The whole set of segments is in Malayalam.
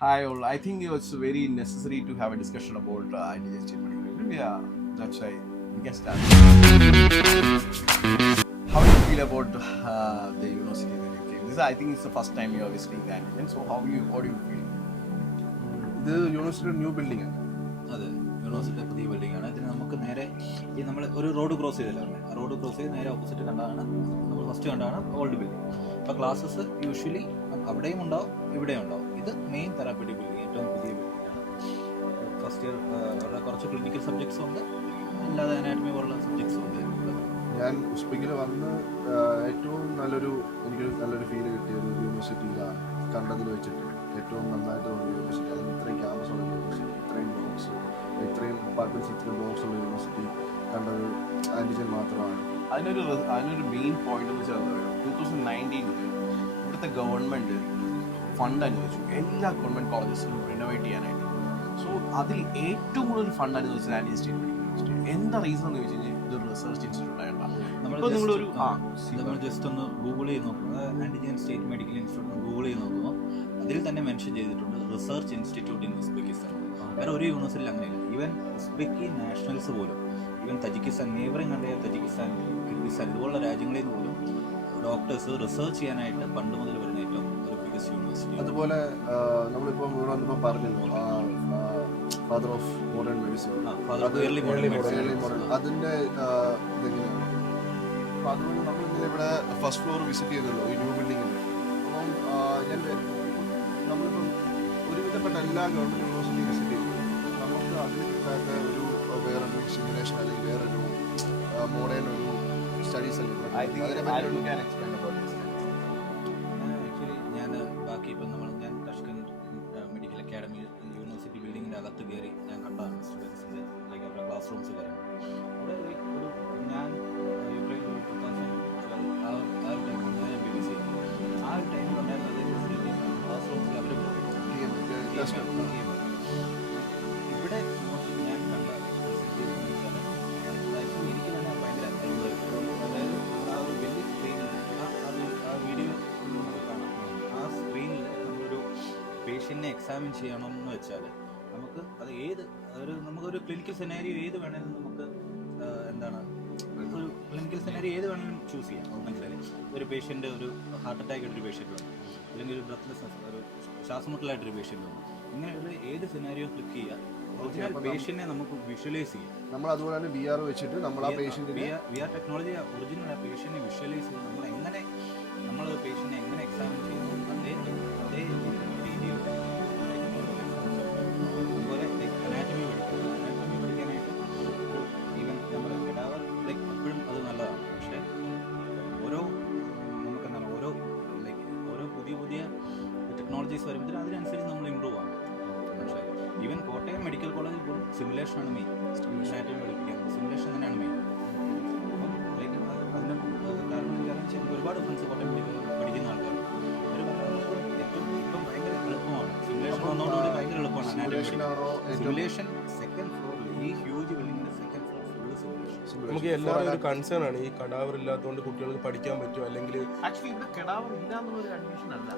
Hi all. I think it's very necessary to have a discussion about indigestion medical. Yeah, that's why we can start. How do you feel about the university that you came? This I think it's the first time you are visiting the antigen. So what do you feel? ഇത് യൂണിവേഴ്സിറ്റിയുടെ ന്യൂ ബിൽഡിംഗ് ആണ്. അതെ, യൂണിവേഴ്സിറ്റിയുടെ പുതിയ ബിൽഡിംഗ് ആണ്. ഇതിന് നമുക്ക് നേരെ ഈ നമ്മൾ ഒരു റോഡ് ക്രോസ് ചെയ്തല്ലോ, ആ റോഡ് ക്രോസ് ചെയ്ത് നേരെ ഓപ്പോസിറ്റ് കണ്ടാണ് നമ്മൾ ഫസ്റ്റ് കണ്ടാണ് ഓൾഡ് ബിൽഡിംഗ്. അപ്പോൾ ക്ലാസ്സസ് യൂഷ്വലി അവിടെയും ഉണ്ടാവും ഇവിടെയും ഉണ്ടാവും. ഇത് മെയിൻ തെറാപ്പറ്റിക് ബിൽഡിംഗ്, ഏറ്റവും പുതിയ ബിൽഡിംഗ് ആണ്. ഫസ്റ്റ് ഇയർ അവിടെ കുറച്ച് ക്ലിനിക്കൽ സബ്ജക്ട്സും ഉണ്ട്, അല്ലാതെ അനാറ്റമി പോലുള്ള സബ്ജക്ട്സും ഉണ്ട്. ഞാൻ ഉസ്ബെക്കിൽ വന്ന് ഏറ്റവും നല്ലൊരു ഫീൽ കിട്ടിയ ഒരു യൂണിവേഴ്സിറ്റിയിലാണ് കണ്ടതിൽ വെച്ചിട്ട് ഏറ്റവും നന്നായിട്ട് തോന്നിയ യൂണിവേഴ്സിറ്റി. അതിന് ഇത്രയും ക്യാമ്പസ് ഉള്ള യൂണിവേഴ്സിറ്റി, ഇത്രയും ബ്ലോക്സ്, ഇത്രയും ഡിപ്പാർട്ട്മെൻറ്റ്സ്, ഇത്രയും ബ്ലോക്സ് ഉള്ള യൂണിവേഴ്സിറ്റി കണ്ടത് ആൻറ്റിജൻ മാത്രമാണ്. അതിനൊരു മെയിൻ പോയിന്റ് എന്ന് വെച്ചാൽ 2019 ഇവിടുത്തെ ഗവൺമെൻറ് ഫണ്ട് അനുവദിച്ചു എല്ലാ ഗവൺമെൻറ് കോളേജസിലും റിനോവേറ്റ് ചെയ്യാനായിട്ട്. സോ അതിൽ ഏറ്റവും കൂടുതൽ ഫണ്ട് അനുവദിച്ചത് ആൻറ്റിജൻ സ്റ്റേറ്റ് മെഡിക്കൽ യൂണിവേഴ്സിറ്റി. എന്താ റീസൺ എന്ന് ചോദിച്ചു കഴിഞ്ഞാൽ ഇതൊരു റിസർച്ച് ഇൻസ്റ്റിറ്റ്യൂട്ട് ആയിട്ടാണ്. നമ്മൾ ജസ്റ്റ് ഒന്ന് ഗൂഗിൾ ചെയ്ത് നോക്കുക, antigen state medical institute Google ചെയ്ത് നോക്കുമ്പോൾ അതിൽ തന്നെ മെൻഷൻ ചെയ്തിട്ടുണ്ട് റിസർച്ച് ഇൻസ്റ്റിറ്റ്യൂട്ട് ഇൻ ഉസ്ബെക്കിസ്ഥാൻ. വേറെ ഒരു യൂണിവേഴ്സിറ്റിയിൽ അങ്ങനെയില്ല. ഈവൻ ഉസ്ബെക്കി നാഷണൽസ് പോലും, ഈവൻ തജിക്കിസ്ഥാൻ, നെയ്ബറിംഗ് കണ്ടേ തജിക്കിസ്ഥാൻ, കിർഗിസ്ഥാൻ ഇതുപോലുള്ള രാജ്യങ്ങളിൽ നിന്ന് പോലും ഡോക്ടേഴ്സ് റിസർച്ച് ചെയ്യാനായിട്ട് പണ്ട് മുതൽ വരുന്ന ഏറ്റവും ഒരു ബിഗസ്റ്റ് യൂണിവേഴ്സിറ്റി. അതുപോലെ നമ്മളിപ്പോൾ ഇവിടെ വന്നപ്പോൾ പറഞ്ഞല്ലോ ഫാദർ ഓഫ് മോഡേൺ മെഡിസിൻ, അതിൻ്റെ ഇതെങ്ങനെയാണ്. അപ്പോൾ അതുകൊണ്ട് നമ്മളിങ്ങനെ ഇവിടെ ഫസ്റ്റ് ഫ്ലോർ വിസിറ്റ് ചെയ്തല്ലോ ഈ ന്യൂ ബിൽഡിങ്ങിൽ. അപ്പം നമ്മളിപ്പം ഒരുവിധപ്പെട്ട എല്ലാ ഗവൺമെൻറ് യൂണിവേഴ്സിറ്റി വിസിറ്റ് ചെയ്തു. നമുക്ക് അതിന് കിട്ടാത്ത ഒരു വേറൊരു സിമുലേഷൻ അല്ലെങ്കിൽ വേറൊരു മോഡേൺ ഒരു സ്റ്റഡീസ് അല്ലേ. ആക്ച്വലി ഞാൻ ബാക്കി ഇപ്പം ഞാൻ തഷ്കന്റ് മെഡിക്കൽ അക്കാഡമി യൂണിവേഴ്സിറ്റി ബിൽഡിങ്ങിൻ്റെ അകത്ത് കയറി ഞാൻ കണ്ടതാണ് സ്റ്റുഡൻസിൻ്റെ ലൈക്ക് അവരുടെ ക്ലാസ് റൂംസ് കയറി. അവിടെ ലൈക്ക് ഒരു ഞാൻ യുക്രൈൻ 2012 ആ ഒരു ടൈമിൽ ഞാൻ MBBS ചെയ്തു. ആ ഒരു ടൈമിലുണ്ടായിരുന്ന അതേ ഫെസിലിറ്റി ക്ലാസ് റൂംസിൽ അവർ ഇവിടെ ഞാൻ കണ്ട ഫെസിലിറ്റീസ് എന്ന് വെച്ചാൽ ആക്ച്വലി എനിക്ക് തന്നെ ഭയങ്കര അത്ഭുതമായിരുന്നു. അതായത് ആ ഒരു വലിയ സ്ക്രീനിൽ ആ വീഡിയോ നമുക്ക് കാണാം. ആ സ്ക്രീനിൽ നമ്മളൊരു പേഷ്യൻറ്റിനെ എക്സാമിൻ ചെയ്യണമെന്ന് വെച്ചാൽ നമുക്ക് അത് നമുക്കൊരു ക്ലിനിക്കൽ സെനാരിയോ ഏത് വേണമെങ്കിലും നമുക്ക് ഒരു ക്ലിനിക്കൽ സെനാരിയോ ഏത് വേണമെങ്കിലും ചൂസ് ചെയ്യാം. മനസ്സിലായി, ഒരു പേഷ്യൻ്റ് ഒരു ഹാർട്ട് അറ്റാക്ക് ആയിട്ടൊരു പേഷ്യൻ്റ് വന്നു, അല്ലെങ്കിൽ ഒരു ബ്രത്ത്ലെസ്നെസ് ഒരു ശ്വാസമുട്ടലായിട്ടൊരു പേഷ്യൻ്റ് വന്നു. ഇങ്ങനെയുള്ള ഏത് സെനാരിയോ ക്ലിക്ക് ചെയ്യുക, ഒറിജിനൽ പേഷ്യൻറ്റിനെ നമുക്ക് വിഷ്വലൈസ് ചെയ്യാം. നമ്മൾ അതുപോലെ തന്നെ VR വെച്ചിട്ട് നമ്മൾ ആ പേഷ്യൻറ്റിനെ VR ടെക്നോളജി ഒറിജിനൽ ആ പേഷ്യൻറ്റിനെ വിഷ്വലൈസ് ചെയ്ത് നമ്മൾ പേഷ്യൻറ്റിനെ എങ്ങനെ എക്സാമിൻ ചെയ്യുന്നു അതേ രീതിയിൽ. അതുപോലെ അനാറ്റമി പഠിക്കാനായിട്ട് ഈവൻ നമ്മൾ കെഡാവർ ലൈക്ക് എപ്പോഴും അത് നല്ലതാണ്. പക്ഷേ ഓരോ പുതിയ ടെക്നോളജീസ് വരുമ്പോൾ അതിനനുസരിച്ച് നമ്മൾ ഇമ്പ്രൂവ് ആകും. പക്ഷേ ഈവൻ കോട്ടയം മെഡിക്കൽ കോളേജിൽ പോലും സിമുലേഷനാണ് മെയിൻ. അനാറ്റമി പഠിപ്പിക്കാൻ സിമുലേഷൻ തന്നെയാണ് മെയിൻ. അപ്പം ലൈക്ക് അതിന് കാരണം ഒരുപാട് ഫ്രണ്ട്സ് കോട്ടയം മെഡിക്കൽ പഠിക്കുന്ന ആൾക്കാർ അവർ ഏറ്റവും ഇപ്പം ഭയങ്കര എളുപ്പമാണ് സിമുലേഷൻ വന്നതുകൊണ്ടുകൂടി ഭയങ്കര എളുപ്പമാണ് അനാറ്റമി. സിമുലേഷൻ സെക്കൻഡ് ഫ്ലോറിൽ ഈ ഹ്യൂജ് ബിൽഡിങ്ങിൻ്റെ സെക്കൻഡ് ഫ്ലോർ ഫുള്ള് സിമുലേഷൻ. നമുക്ക് എല്ലാവരും ഒരു കൺസേൺ ആണ് ഈ കടാവർ ഇല്ലാത്തതുകൊണ്ട് കുട്ടികൾക്ക് പഠിക്കാൻ പറ്റുമോ, അല്ലെങ്കിൽ ആക്ച്വലി ഇവിടെ കെടാവർ ഇല്ല എന്നുള്ളൊരു അഡ്മിഷൻ അല്ല.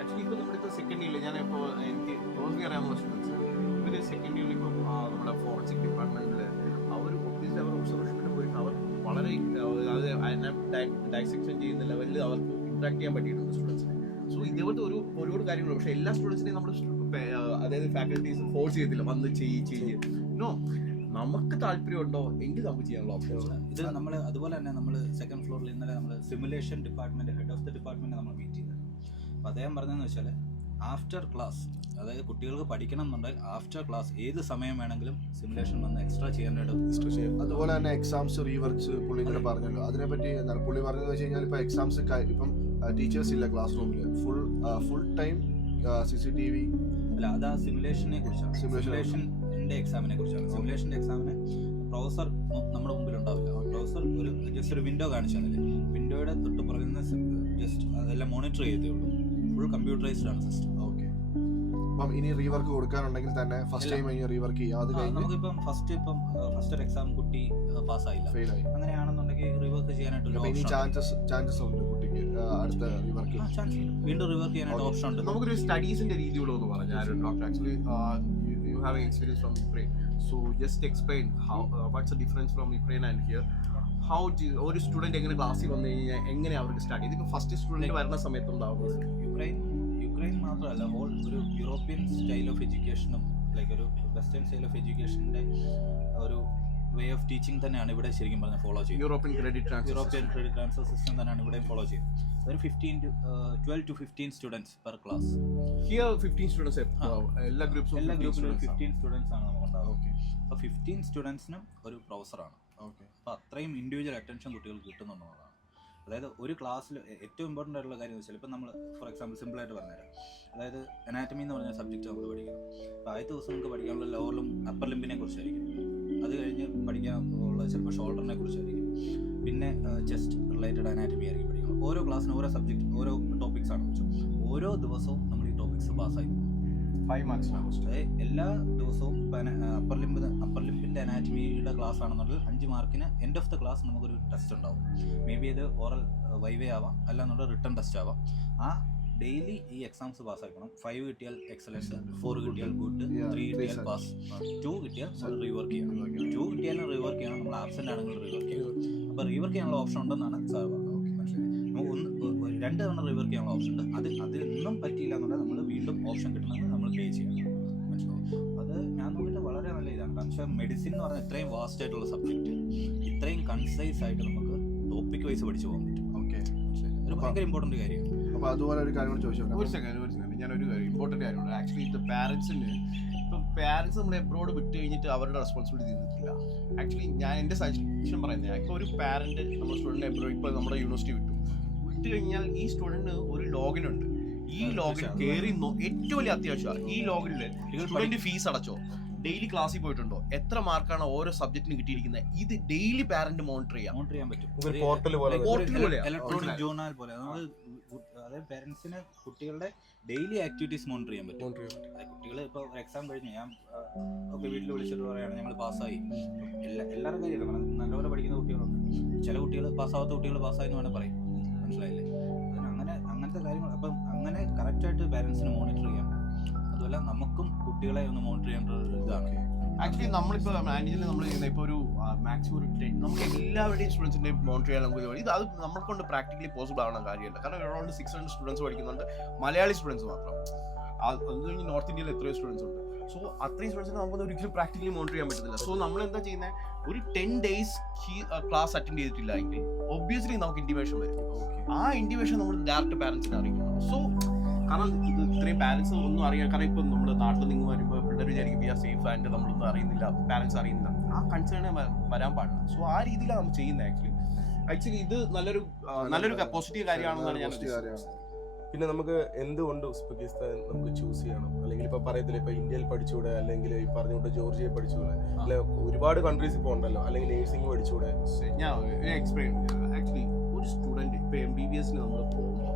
ആക്ച്വലി ഇപ്പോൾ നമ്മുടെ സെക്കൻഡ് ഇയറിൽ ഞാനിപ്പോൾ എനിക്ക് ക്ലോസ്ലി അറിയാവുന്ന സ്റ്റുഡൻസ് ഇവർ സെക്കൻഡ് ഇയറിൽ ഇപ്പോൾ നമ്മുടെ ഫോറൻസിക് ഡിപ്പാർട്ട്മെൻറ്റിൽ അവർ ഒഫീസിൽ അവർ ഒബ്സർവേഷനിൽ പോയിട്ട് അവർ വളരെ ഡൈസെക്ഷൻ ചെയ്യുന്ന ലെവലിൽ അവർക്ക് ഇൻട്രാക്ട് ചെയ്യാൻ പറ്റിയിട്ടുണ്ട് സ്റ്റുഡൻസിന്. സോ ഇതേപോലത്തെ ഒരുപാട് കാര്യങ്ങളുണ്ട്. പക്ഷേ എല്ലാ സ്റ്റുഡൻസിനെയും നമ്മൾ അതായത് ഫാക്കൽറ്റീസ് ഫോഴ്സ് ചെയ്തില്ല വന്ന് ചെയ്യ് നോ, നമുക്ക് താല്പര്യമുണ്ടോ എങ്കിൽ നമുക്ക് ചെയ്യാനുള്ള ഓപ്ഷൻസ്. ഇത് നമ്മൾ അതുപോലെ തന്നെ നമ്മൾ സെക്കൻഡ് ഫ്ലോറിൽ ഇന്നലെ നമ്മൾ simulation department head of the department നമ്മൾ മീറ്റ് ചെയ്തത്. അപ്പോൾ അദ്ദേഹം പറഞ്ഞതെന്ന് വെച്ചാൽ ആഫ്റ്റർ ക്ലാസ്, അതായത് കുട്ടികൾക്ക് പഠിക്കണം എന്നുണ്ടെങ്കിൽ ആഫ്റ്റർ ക്ലാസ് ഏത് സമയം വേണമെങ്കിലും സിമുലേഷൻ വന്ന് എക്സ്ട്രാ ചെയ്യാനായിട്ട് അതുപോലെ തന്നെ എക്സാംസ് റീവർക്സ് പുള്ളി ഇങ്ങനെ പറഞ്ഞല്ലോ. അതിനെപ്പറ്റി എന്താണ് പുള്ളി പറഞ്ഞതെന്ന് വെച്ച് കഴിഞ്ഞാൽ ഇപ്പോൾ എക്സാംസ് ഇപ്പം ടീച്ചേഴ്സ് ഇല്ല ക്ലാസ് റൂമിൽ, ഫുൾ ടൈം CCTV അല്ല, അത് ആ സിമുലേഷനെ കുറിച്ചാണ്. സിമുലേഷൻ്റെ എക്സാമിനെ കുറിച്ചാണ്. സിമുലേഷൻ്റെ എക്സാമിന് പ്രൊഫസർ നമ്മുടെ മുമ്പിൽ ഉണ്ടാവില്ല. പ്രൊഫസർ ജസ്റ്റ് ഒരു വിൻഡോ കാണിച്ചു തന്നില്ലേ, വിൻഡോയുടെ തൊട്ട് പുറകുന്ന ജസ്റ്റ് അതെല്ലാം മോണിറ്റർ ചെയ്തേ ഉള്ളൂ. ഫുൾ കമ്പ്യൂട്ടറൈസ്ഡ് ആണ് സിസ്റ്റം. ഓക്കെ. അപ്പം ഇനി റീവർക്ക് കൊടുക്കാനുണ്ടെങ്കിൽ തന്നെ ഫസ്റ്റ് ടൈം കഴിഞ്ഞ് റീവർക്ക് ചെയ്യാം. അത് കഴിഞ്ഞ് നമുക്കിപ്പം ഫസ്റ്റ് ഒരു എക്സാം കുട്ടി പാസ്സായില്ല, ഫെയിൽ ആയി, അങ്ങനെയാണെന്നുണ്ടെങ്കിൽ റീവർക്ക് ചെയ്യാനായിട്ട് ചാൻസസ് ഉണ്ട് കുട്ടിക്ക്. അടുത്ത റിവർക്ക് ചാൻസ് വീണ്ടും റിവർക്ക് ചെയ്യാനായിട്ട് ഓപ്ഷൻ ഉണ്ട്. നമുക്കൊരു സ്റ്റഡീസിന്റെ രീതിയിലൂടെ ഒന്ന് പറഞ്ഞു doctor. Actually you have experience from Ukraine, so just explain how what's the difference from Ukraine and here. How ഒരു സ്റ്റുഡന്റ് എങ്ങനെ ക്ലാസ്സിൽ വന്നു കഴിഞ്ഞാൽ എങ്ങനെ അവർക്ക് സ്റ്റാർട്ട് ചെയ്ത്? ഫസ്റ്റ് സ്റ്റുഡന്റ് വരുന്ന സമയത്തുണ്ടാവുന്നത് യുക്രൈൻ മാത്രമല്ല, ഹോൾ ഒരു യൂറോപ്യൻ സ്റ്റൈൽ ഓഫ് എഡ്യൂക്കേഷനും ലൈക്ക് ഒരു വെസ്റ്റേൺ സ്റ്റൈൽ ഓഫ് എഡ്യൂക്കേഷൻ്റെ ഒരു വേ ഓഫ് ടീച്ചിങ് തന്നെയാണ് ഇവിടെ ശരിക്കും പറഞ്ഞാൽ ഫോളോ ചെയ്യുന്നത്. യൂറോപ്യൻ ക്രെഡിറ്റ് ട്രാൻസ്ഫർ സിസ്റ്റം തന്നെയാണ് ഇവിടെ ഫോളോ ചെയ്യുന്നത്. ഒരു 12 to 15 students per class. Here 15 students എല്ലാ ഗ്രൂപ്പിലും 15 സ്റ്റുഡൻസ് ആണ് നമുക്കുണ്ടാവുക. അപ്പോൾ 15 സ്റ്റുഡൻസിനും ഒരു പ്രൊഫസറാണ്. ഓക്കെ. അപ്പോൾ അത്രയും ഇൻഡിവിജ്വൽ അറ്റൻഷൻ കുട്ടികൾക്ക് കിട്ടുന്നുള്ളതാണ്. അതായത് ഒരു ക്ലാസ്സിൽ ഏറ്റവും ഇമ്പോർട്ടൻ്റ് ആയിട്ടുള്ള കാര്യം എന്ന് വെച്ചാൽ, ഇപ്പം നമ്മൾ ഫോർ എക്സാമ്പിൾ സിമ്പിളായിട്ട് പറഞ്ഞുതരാം. അതായത് അനാറ്റമി എന്ന് പറഞ്ഞ സബ്ജക്റ്റ് നമ്മൾ പഠിക്കണം. അപ്പോൾ ആദ്യത്തെ ദിവസം നമുക്ക് പഠിക്കാനുള്ള ലോവറും അപ്പർ ലിമ്പിനെ കുറിച്ചായിരിക്കും. അത് കഴിഞ്ഞ് പഠിക്കാനുള്ള ചിലപ്പോൾ ഷോൾഡറിനെ കുറിച്ചായിരിക്കും. പിന്നെ ചെസ്റ്റ് റിലേറ്റഡ് അനാറ്റമി ആയിരിക്കും പഠിക്കണം. ഓരോ ക്ലാസ്സിന് ഓരോ സബ്ജക്റ്റ്, ഓരോ ടോപ്പിക്സ് ആണ് വെച്ചു. ഓരോ ദിവസവും നമ്മൾ ഈ ടോപ്പിക്സ് പാസ്സായി പോകും. 5 marks. അതായത് എല്ലാ ദിവസവും അപ്പർ ലിമ്പിൻ്റെ അനാറ്റമിയുടെ ക്ലാസ് ആണെന്നുണ്ടെങ്കിൽ 5 മാർക്കിന് എൻഡ് ഓഫ് ദ ക്ലാസ് നമുക്കൊരു ടെസ്റ്റ് ഉണ്ടാവും. മേ ബി ഇത് ഓറൽ വൈവേ ആവാം, അല്ലാന്നുണ്ടെങ്കിൽ റിട്ടേൺ ടെസ്റ്റ് ആവാം. ആ ഡെയിലി ഈ എക്സാംസ് പാസ്സാക്കണം. 5 കിട്ടിയാൽ എക്സലൻസ്, 4 കിട്ടിയാൽ ഗുഡ്, 3 കിട്ടിയാൽ പാസ്, 2 കിട്ടിയാൽ നമ്മൾ റീവർക്ക് ചെയ്യണം. 2 കിട്ടിയാലും റീവർക്ക് ചെയ്യണം. നമ്മൾ ആബ്സെൻ്റ് ആണെങ്കിൽ റീവർക്ക് ചെയ്യണം. അപ്പോൾ റീവർക്ക് ചെയ്യാനുള്ള ഓപ്ഷൻ ഉണ്ടെന്നാണ് സാർ പറഞ്ഞത്. മനസ്സിലായി? നമുക്ക് 2 തവണ റീവർക്ക് ചെയ്യാനുള്ള ഓപ്ഷൻ ഉണ്ട്. അതിന്നും പറ്റിയില്ല എന്നുണ്ടെങ്കിൽ നമ്മൾ വീണ്ടും ഓപ്ഷൻ കിട്ടണമെങ്കിൽ നമ്മൾ പേ ചെയ്യണം. മനസ്സിലാവും? അത് ഞാൻ നോക്കിയിട്ട് വളരെ നല്ല ഇതാണ്. പക്ഷേ മെഡിസിൻ എന്ന് പറഞ്ഞാൽ ഇത്രയും വാസ്റ്റ് ആയിട്ടുള്ള സബ്ജക്റ്റ് ഇത്രയും കൺസൈസ് ആയിട്ട് നമുക്ക് ടോപ്പിക് വൈസ് പഠിച്ചു പോകാൻ പറ്റും. ഓക്കെ. ഒരു ഭയങ്കര ഇമ്പോർട്ടൻറ്റ് കാര്യമാണ്. അപ്പോൾ അതുപോലെ ഒരു കാര്യം ചോദിച്ചോളാം. ഒരു സെക്കൻഡ് ഞാനൊരു കാര്യം ഇമ്പോർട്ടൻറ്റ് കാര്യമുണ്ട്. ആക്ച്വലി ഇത് പാരൻസിന് ഇപ്പം പാരൻസ് നമ്മൾ എബ്രോഡ് വിട്ട് കഴിഞ്ഞിട്ട് അവരുടെ റെസ്പോൺസിബിലിറ്റി തീർന്നിട്ടില്ല. ആക്ച്വലി ഞാൻ എൻ്റെ സജഷൻ പറയുന്നത്, ഇപ്പോൾ ഒരു പാരൻറ്റ് നമ്മുടെ സ്റ്റുഡൻറ്റ് എബ്രോഡ് ഇപ്പോൾ നമ്മുടെ യൂണിവേഴ്സിറ്റി വിട്ടു കഴിഞ്ഞാൽ ഈ സ്റ്റുഡൻറ്റിന് ഒരു ലോഗിൻ ഉണ്ട്. ഈ ലോഗിൻ കയറി ഏറ്റവും വലിയ അത്യാവശ്യമാണ്. ഈ ലോഗിനിൽ സ്റ്റുഡൻറ്റ് ഫീസ് അടച്ചോ, ഡെയിലി ക്ലാസ്സിൽ പോയിട്ടുണ്ടോ, എത്ര മാർക്കാണ് ഓരോ സബ്ജക്റ്റിന് കിട്ടിയിരിക്കുന്നത്, ഇത് ഡെയിലി പാരന്റ് മോണിറ്റർ ചെയ്യാൻ പറ്റും. പോർട്ടൽ പോലെ ഇലക്ട്രോണിക് ജേർണൽ പോലെ. അതായത് പേരൻസിന് കുട്ടികളുടെ ഡെയിലി ആക്ടിവിറ്റീസ് മോണിറ്റർ ചെയ്യാൻ പറ്റും. കുട്ടികൾ ഇപ്പോൾ എക്സാം കഴിഞ്ഞ് ഞാൻ ഒക്കെ വീട്ടിൽ വിളിച്ചിട്ട് പറയുകയാണ് ഞങ്ങൾ പാസ്സായി. എല്ലാവരും കാര്യം നല്ലപോലെ പഠിക്കുന്ന കുട്ടികളുണ്ട്. ചില കുട്ടികൾ പാസ്സാവാത്ത കുട്ടികൾ പാസ്സായി എന്ന് വേണേൽ പറയും. മനസ്സിലായില്ലേ? അങ്ങനത്തെ കാര്യങ്ങൾ അപ്പം അങ്ങനെ കറക്റ്റായിട്ട് പാരൻസിന് മോണിറ്റർ ചെയ്യാം. അതുപോലെ നമുക്കും കുട്ടികളെ ഒന്ന് മോണിറ്റർ ചെയ്യേണ്ട ഒരു ഇതാണ്. ആക്ച്വലി നമ്മളിപ്പോൾ മാനേജറിൽ നമ്മൾ ചെയ്യുന്ന ഇപ്പോൾ ഒരു മാക്സിമം ഒരു നമുക്ക് എല്ലാവരുടെയും സ്റ്റുഡൻസിൻ്റെയും മോണിറ്റർ ചെയ്യാൻ നമുക്ക് ഇത് അത് നമ്മളെ കൊണ്ട് പ്രാക്ടിക്കലി പോസിബിൾ ആവുന്ന കാര്യമല്ല. കാരണം അറൗണ്ട് 600 സ്റ്റുഡൻസ് പഠിക്കുന്നുണ്ട്, മലയാളി സ്റ്റുഡൻസ് മാത്രം. അത് കഴിഞ്ഞ് നോർത്ത് ഇന്ത്യയിൽ എത്രയോ സ്റ്റുഡൻസ് ഉണ്ട്. സോ അത്രയും സ്റ്റുഡൻസിനെ നമുക്ക് ഒരിക്കലും പ്രാക്ടിക്കലി മോണിറ്റർ ചെയ്യാൻ പറ്റത്തില്ല. സോ നമ്മൾ എന്താ ചെയ്യുന്നത്, ഒരു 10 days ക്ലാസ് അറ്റൻഡ് ചെയ്തിട്ടില്ല എങ്കിൽ ഒബ്വിയസ്ലി നമുക്ക് ഇൻറ്റിമേഷൻ വരും. ആ ഇൻറ്റിമേഷൻ നമ്മൾ ഡയറക്റ്റ് പാരൻസിനെ അറിയിക്കണം. സോ കാരണം ഇത് ഇത്രയും പാരൻസ് ഒന്നും അറിയാം. കാരണം ഇപ്പം നമ്മൾ നാട്ടിൽ നിന്ന് വരുമ്പോൾ പിള്ളേർ വിചാരിക്കും വി ആർ സേഫ് ആൻഡ് നമ്മളൊന്നും അറിയുന്നില്ല, പാരൻസ് അറിയുന്നില്ല. ആ കൺസേൺ വരാൻ പാടില്ല. സോ ആ രീതിയിലാണ് നമ്മൾ ചെയ്യുന്നത്. ആക്ച്വലി ഇത് നല്ലൊരു പോസിറ്റീവ് കാര്യമാണെന്നാണ് ഞാൻ ഉദ്ദേശിച്ചത്. പിന്നെ നമുക്ക് എന്തുകൊണ്ട് ഉസ്ബെക്കിസ്ഥാൻ നമുക്ക് ചൂസ് ചെയ്യണം? അല്ലെങ്കിൽ ഇപ്പൊ പറയത്തില്ല, ഇപ്പൊ ഇന്ത്യയിൽ പഠിച്ചുകൂടെ, അല്ലെങ്കിൽ ഈ പറഞ്ഞുകൊണ്ട് ജോർജിയ പഠിച്ചുകൂടെ, അല്ലെ ഒരുപാട് കൺട്രീസ് ഇപ്പോൾ ഉണ്ടല്ലോ, അല്ലെങ്കിൽ നേഴ്സിംഗ് പഠിച്ചുകൂടെ? ഞാൻ എക്സ്പ്ലെയിൻ. ആക്ച്വലി ഒരു സ്റ്റുഡൻറ്റ് ഇപ്പോൾ MBBS നമ്മൾ പോകുമ്പോൾ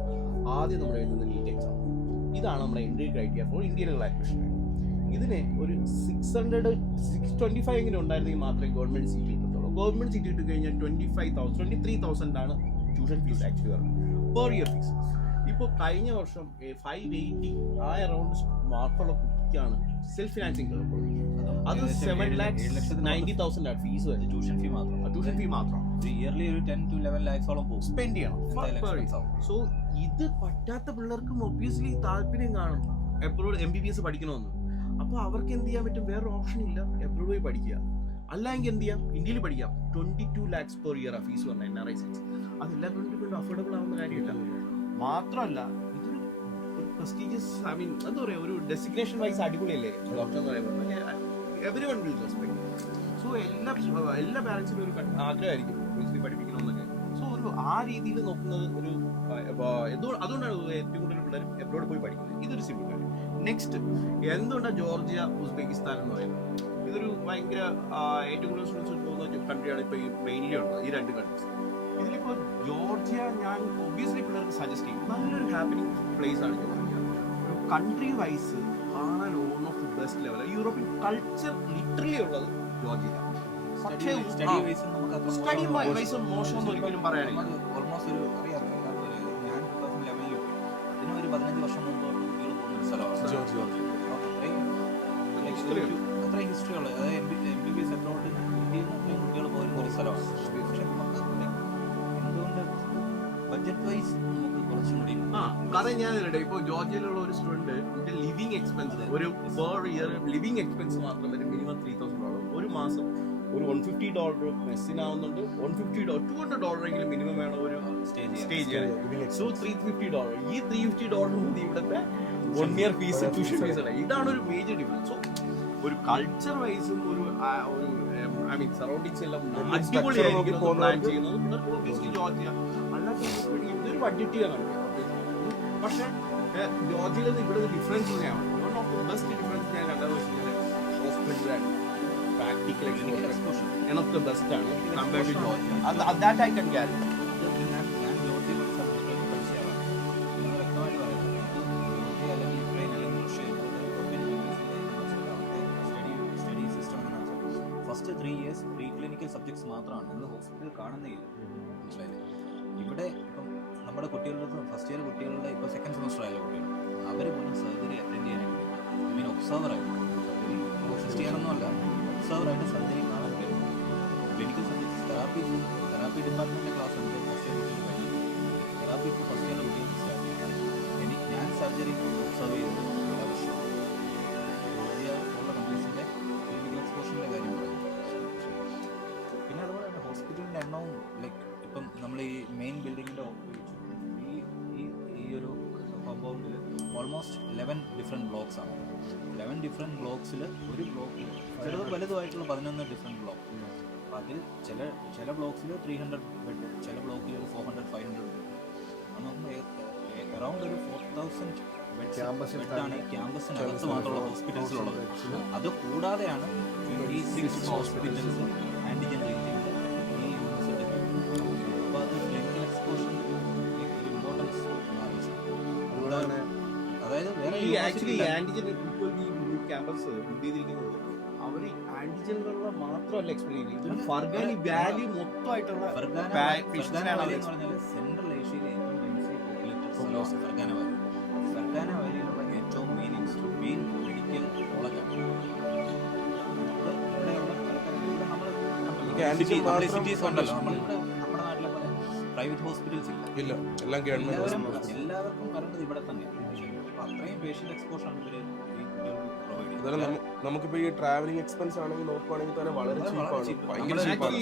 ആദ്യം നമ്മൾ എഴുതുന്ന നീറ്റ് എക്സാം, ഇതാണ് നമ്മുടെ എൻട്രി ക്രൈറ്റീരിയ ഫോർ ഇന്ത്യയിലുള്ള അഡ്മിഷൻ. ഇതിന് ഒരു 625 എങ്കിലും ഉണ്ടായിരുന്നെങ്കിൽ മാത്രമേ ഗവൺമെൻറ് സീറ്റ് കിട്ടത്തുള്ളൂ. ഗവൺമെൻറ് സീറ്റ് കിട്ടി കഴിഞ്ഞാൽ 23,000 ആണ് ട്യൂഷൻ ഫീസ് ആക്ച്വലി പറഞ്ഞത്, പെർ ഇയർ ഫീസ്. ഇപ്പോൾ കഴിഞ്ഞ വർഷം 580 ആ അറൗണ്ട് മാർക്കുള്ള കുട്ടിക്കാണ് സെൽഫ് ഫിനാൻസിങ് അത് 7,90,000 ഫീസ് വരും. ട്യൂഷൻ ഫീ മാത്രം ഇയർലി ഒരു 10 to 11 lakhs പോകും സ്പെൻഡ് ചെയ്യണം. സോ ഇത് പറ്റാത്ത പിള്ളേർക്കും ഒബ്വിയസ്ലി താല്പര്യം കാണും എബ്രോഡ് MBBS പഠിക്കണമെന്ന്. അപ്പോൾ അവർക്ക് എന്ത് ചെയ്യാൻ പറ്റും? വേറൊരു ഓപ്ഷൻ ഇല്ല, എബ്രോഡ് പോയി പഠിക്കുക. അല്ലെങ്കിൽ എന്ത് ചെയ്യാം, ഇന്ത്യയിൽ പഠിക്കാം. 22 lakhs per year ആ ഫീസ് പറഞ്ഞാൽ NRI സീറ്റ്സ്. അതെല്ലാ കുട്ടികൾക്കും അഫോർഡബിൾ ആവുന്ന കാര്യമില്ല. മാത്രമല്ല ഇതൊരു പ്രസ്റ്റീജിയസ്, ഐ മീൻ എന്താ പറയുക, ഒരു ഡെസിഗ്നേഷൻ വൈസ് അടിപൊളിയല്ലേ ഡോക്ടർ എന്ന് പറയുമ്പോൾ. Everyone will respect. സോ എല്ലാ പാരൻസിനും ഒരു ആഗ്രഹമായിരിക്കും പഠിപ്പിക്കണമെന്നൊക്കെ. സോ ഒരു ആ രീതിയിൽ നോക്കുന്നത് ഒരു അതുകൊണ്ടാണ് ഏറ്റവും കൂടുതൽ പിള്ളേർ എബ്രോഡ് പോയി പഠിക്കുന്നത്. ഇതൊരു സിമ്പിൾ കാര്യം. നെക്സ്റ്റ്, എന്തുകൊണ്ടാണ് ജോർജിയ ഉസ്ബെക്കിസ്ഥാൻ എന്ന് പറയുന്നത്? ഇതൊരു ഭയങ്കര ഏറ്റവും കൂടുതൽ സ്റ്റുഡൻസ് പോകുന്ന കൺട്രിയാണ് ഇപ്പോൾ ഈ മെയിൻലി ഉള്ളത്, ഈ 2 കൺട്രീസ്. ഇതിലിപ്പോൾ ജോർജിയ ഞാൻ ഒബ്വിയസ്ലി പിള്ളേർക്ക് സജസ്റ്റ് ചെയ്യും. നല്ലൊരു ഹാപ്പനിങ് പ്ലേസ് ആണ് ജോർജിയ. ഒരു കൺട്രി വൈസ് കാണാൻ one of the best level. European culture literally ഉള്ളത് ജോർജിയ. പക്ഷേ സ്റ്റഡി വൈസ് മോശം ഒരിക്കലും പറയാനില്ല. ഓൾമോസ്റ്റ് ഒരു അറിയാമല്ലോ വർഷം മുമ്പ് കുട്ടികൾ പോകുന്ന ഒരു സ്ഥലമാണ് ജോർജിയ. അത്രയും ഹിസ്റ്ററി ഉള്ളത്. അതായത് MBBS അബ്രോഡ് ഇന്ത്യയിൽ നിന്ന് അത്രയും കുട്ടികൾ പോയിരുന്ന ഒരു സ്ഥലമാണ്. പക്ഷെ നമുക്ക് എന്തുകൊണ്ട് ബഡ്ജറ്റ് വൈസ് നമുക്ക് കുറച്ചും കൂടി കാരണം ഞാൻ ഇപ്പൊ ജോർജിയയിലുള്ള ഒരു സ്റ്റുഡന്റ് ലിവിംഗ് എക്സ്പെൻസ് ഒരു പെർ ഇയർ ലിവിംഗ് എക്സ്പെൻസ് മാത്രം വരും മിനിമം $3,000. ഒരു മാസം ഒരു $150 മെസ്സിനാവുന്നുണ്ട്. $150 200 മിനിമം വേണം ഒരു സ്റ്റേ ചെയ്യാൻ. സോ $350. ഈ $350 മതി ഇവിടുത്തെ 1 ഇയർ ഫീസ്, ട്യൂഷൻ ഫീസ് അല്ല. ഇതാണ് ഒരു മേജർ ഡിഫറൻസ്. സോ ഒരു കൾച്ചർ വൈസും ഒരു ഐ മീൻ സറൗണ്ടിങ്സ് എല്ലാം അടിപൊളിയായിരിക്കും പ്ലാൻ ചെയ്യുന്നത്. പിന്നെ ജോർജിയ ഇതൊരു ബഡ്ജറ്റ് ചെയ്യാനാണ്. പക്ഷെ ജോർജിയയിൽ നിന്ന് ഇവിടെ ഡിഫറൻസ് തന്നെയാണ്. One of the best difference ഞാൻ കണ്ടത് ഹോസ്പിറ്റലാണ്. Practical exposure one of the best ആണ് compare to Georgia. That I can guarantee. ഞാൻ ജോർജിയ പഠിച്ചതാണ്. നിങ്ങൾ വ്യക്തമായിട്ട് പറയുന്നത് ജോർജിയ അല്ലെങ്കിൽ യുക്രൈൻ അല്ലെങ്കിൽ Russia study system first 3 years pre clinical subjects മാത്രമാണ് ഇന്ന് ഹോസ്പിറ്റലിൽ കാണുന്നില്ല. മനസ്സിലായില്ലേ? ഇവിടെ ഇപ്പം നമ്മുടെ കുട്ടികളുടെ ഫസ്റ്റ് ഇയർ കുട്ടികളുടെ ഇപ്പോൾ സെക്കൻഡ് സെമസ്റ്റർ ആയാലും കുട്ടികൾ അവർ പോലും സർജറി അറ്റൻഡ് ചെയ്യാനായിട്ട് മീൻ ഒബ്സർവറായിട്ട് സർജറി അസിസ്റ്റ് ചെയ്യാനൊന്നുമല്ല, ഒബ്സർവറായിട്ട് സർജറി കാണാൻ കഴിയും. ക്ലിനിക്കൽ സബ്ജക്ട്സ് തെറാപ്പി ഡിപ്പാർട്ട്മെൻറ്റിൻ്റെ ക്ലാസ് ഉണ്ട്. ഫസ്റ്റ് ഇയർ കുട്ടികൾ കഴിഞ്ഞു തെറാപ്പി ഇപ്പോൾ ഫസ്റ്റ് ഇയർ കുട്ടികൾ സ്റ്റാർട്ട് ചെയ്യും. ഞാൻ സർജറി ഒബ്സർവ് ചെയ്തത് എല്ലാ വർഷവും ജോർജിയ ഉള്ള കൺട്രീസിൻ്റെ ക്ലിനിക്കൽ എക്സ്പോഷറിൻ്റെ കാര്യം പറയുന്നത്. പിന്നെ അതുപോലെ തന്നെ ഹോസ്പിറ്റലിൻ്റെ എണ്ണവും ലൈക്ക് ഇപ്പം നമ്മൾ ഈ മെയിൻ ബിൽഡിങ്ങിൻ്റെ ഈ ഒരു കോമ്പൗണ്ടിൽ ഓൾമോസ്റ്റ് 11 ഡിഫറെൻറ്റ് ബ്ലോക്സ് ആണ്. 11 ഡിഫറെൻറ്റ് ബ്ലോക്സിൽ ഒരു ബ്ലോക്കിൽ ചെറുതും വലുതുമായിട്ടുള്ള 11 ഡിഫറെൻറ്റ് ബ്ലോക്ക്. അപ്പം അതിൽ ചില ബ്ലോക്സിൽ 300 ബെഡ്, ചില ബ്ലോക്കിൽ ഒരു 400-500 ബെഡ്. അത് നോക്കുമ്പോൾ അറൗണ്ട് ഒരു 4000 ബെഡാണ് ക്യാമ്പസിനകത്ത് മാത്രമുള്ള ഹോസ്പിറ്റൽസിലുള്ളത്. അത് കൂടാതെയാണ് 26 ഹോസ്പിറ്റൽസ് ആൻറ്റിജൻ റീജിയനിൽ ഈ യൂണിവേഴ്സിറ്റി. അപ്പോൾ അത് ക്ലിനിക്കൽ എക്സ്പോഷർ ഒരു ഇമ്പോർട്ടൻസ് അതായത് വേറെ ആക്ച്വലി ആന്റിജൻ ക്യാമ്പസ് ചെയ്തിരിക്കുന്നത് അവർ ആന്റിജനുകളുടെ മാത്രമല്ല എക്സ്പ്ലെയിൻ ചെയ്യുന്നത്. ഫർഗാനി വാലി മൊത്തമായിട്ടുള്ള സെൻട്രൽ ഏഷ്യയിലെ ഏറ്റവും densely populated Fergana valley. Fergana വാലിയിലുള്ള ഏറ്റവും മെയിൻ മെഡിക്കൽ കോളേജാണ്. സിറ്റീസ് ഉണ്ടല്ലോ നമ്മളിവിടെ നമ്മുടെ നാട്ടിലെ പോലെ പ്രൈവറ്റ് ഹോസ്പിറ്റൽസ് ഇല്ല. എല്ലാം ഗവൺമെന്റ്. എല്ലാവർക്കും വരേണ്ടത് ഇവിടെ തന്നെയാണ്. അത്രയും പേഷ്യന്റ് എക്സ്പോഷർ ആണ് ഇവര് പ്രൊവൈഡ് ചെയ്യുന്നത്. നമുക്കിപ്പോ ഈ ട്രാവലിംഗ് എക്സ്പെൻസ് ആണെങ്കിൽ നോക്കുവാണെങ്കിൽ തന്നെ വളരെ ചീപ്പാണ്, ഭയങ്കര ചീപ്പാണ്.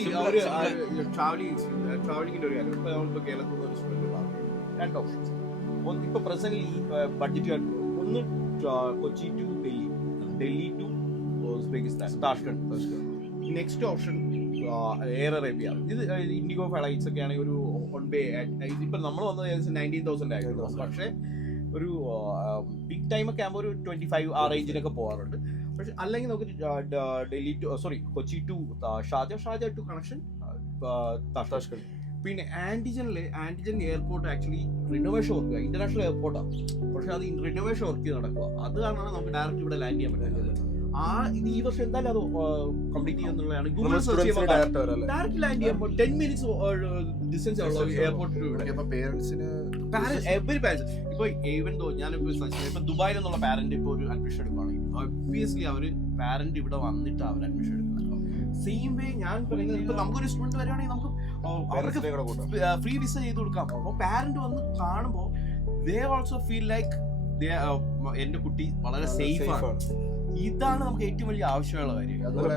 ട്രാവലിംഗിന്റെ ഒരു കാര്യം ഇപ്പൊ നമ്മളിപ്പോ കേരളത്തിൽ നിന്ന് ഒരു സ്റ്റുഡന്റ് പറഞ്ഞു 2 ഓപ്ഷൻസ്. ഇപ്പൊ പ്രസന്റ് ബഡ്ജറ്റ് ഒന്ന് Kochi to Delhi to Uzbekistan Tashkent. Next option air Arabia. ഇത് ഇൻഡിഗോ ഫ്ലൈറ്റ്സ് ഒക്കെ ആണെങ്കിൽ ഒരു 1 way ഇപ്പൊ നമ്മൾ വന്നത് ഏകദേശം 19,000 ആയിരുന്നു. പക്ഷേ ഒരു ബിഗ് ടൈം ഒക്കെ ആകുമ്പോൾ ഒരു 25 ആ റേഞ്ചിനൊക്കെ പോകാറുണ്ട്. പക്ഷെ അല്ലെങ്കിൽ നമുക്ക് Delhi to Kochi to Sharjah to connection Tashkent. പിന്നെ Andijan airport actually renovation work ചെയ്യുക, ഇന്റർനാഷണൽ എയർപോർട്ടാണ്. പക്ഷെ അത് റിനോവേഷൻ വർക്ക് ചെയ്ത് നടക്കുക. അത് കാരണമാണ് നമുക്ക് ഡയറക്റ്റ് ഇവിടെ ലാൻഡ് ചെയ്യാൻ പറ്റുന്നത്. ഇത് ഈ വർഷം എന്തായാലും അത് കംപ്ലീറ്റ് ചെയ്യുന്നുള്ളതാണ്. ഗൂഗിൾ സെർച്ച് ചെയ്യുമ്പോൾ ഡയറക്റ്റ് ലാൻഡ് ചെയ്യുമ്പോൾ 10 minutes ഡിസ്റ്റൻസ് ഉള്ള എയർപോർട്ടിൽ എവരി പാരൻസ്. ഇപ്പൊ ഈവൻ ദോ ഞാനിപ്പോ ദുബായിൽ നിന്നുള്ള പാരന്റ് ഇപ്പൊ ഒരു അഡ്മിഷൻ എടുക്കുകയാണെങ്കിൽ ഒബ്വിയസ്ലി അവര് പാരന്റ് ഇവിടെ വന്നിട്ട് അവർ അഡ്മിഷൻ എടുക്കുന്നത്. സെയിം വേ ഞാൻ പറയുന്നത് ഇപ്പൊ നമുക്കൊരു സ്റ്റുഡന്റ് വരികയാണെങ്കിൽ നമുക്ക് അവർക്ക് ഫ്രീ വിസ ചെയ്ത് കൊടുക്കാം. അപ്പൊ പാരന്റ് വന്ന് കാണുമ്പോൾ ദേ ഓൾസോ ഫീൽ ലൈക്ക് എന്റെ കുട്ടി വളരെ സേഫ് ആണ്. ഇതാണ് നമുക്ക് ഏറ്റവും വലിയ ആവശ്യമുള്ള കാര്യം. അതുപോലെ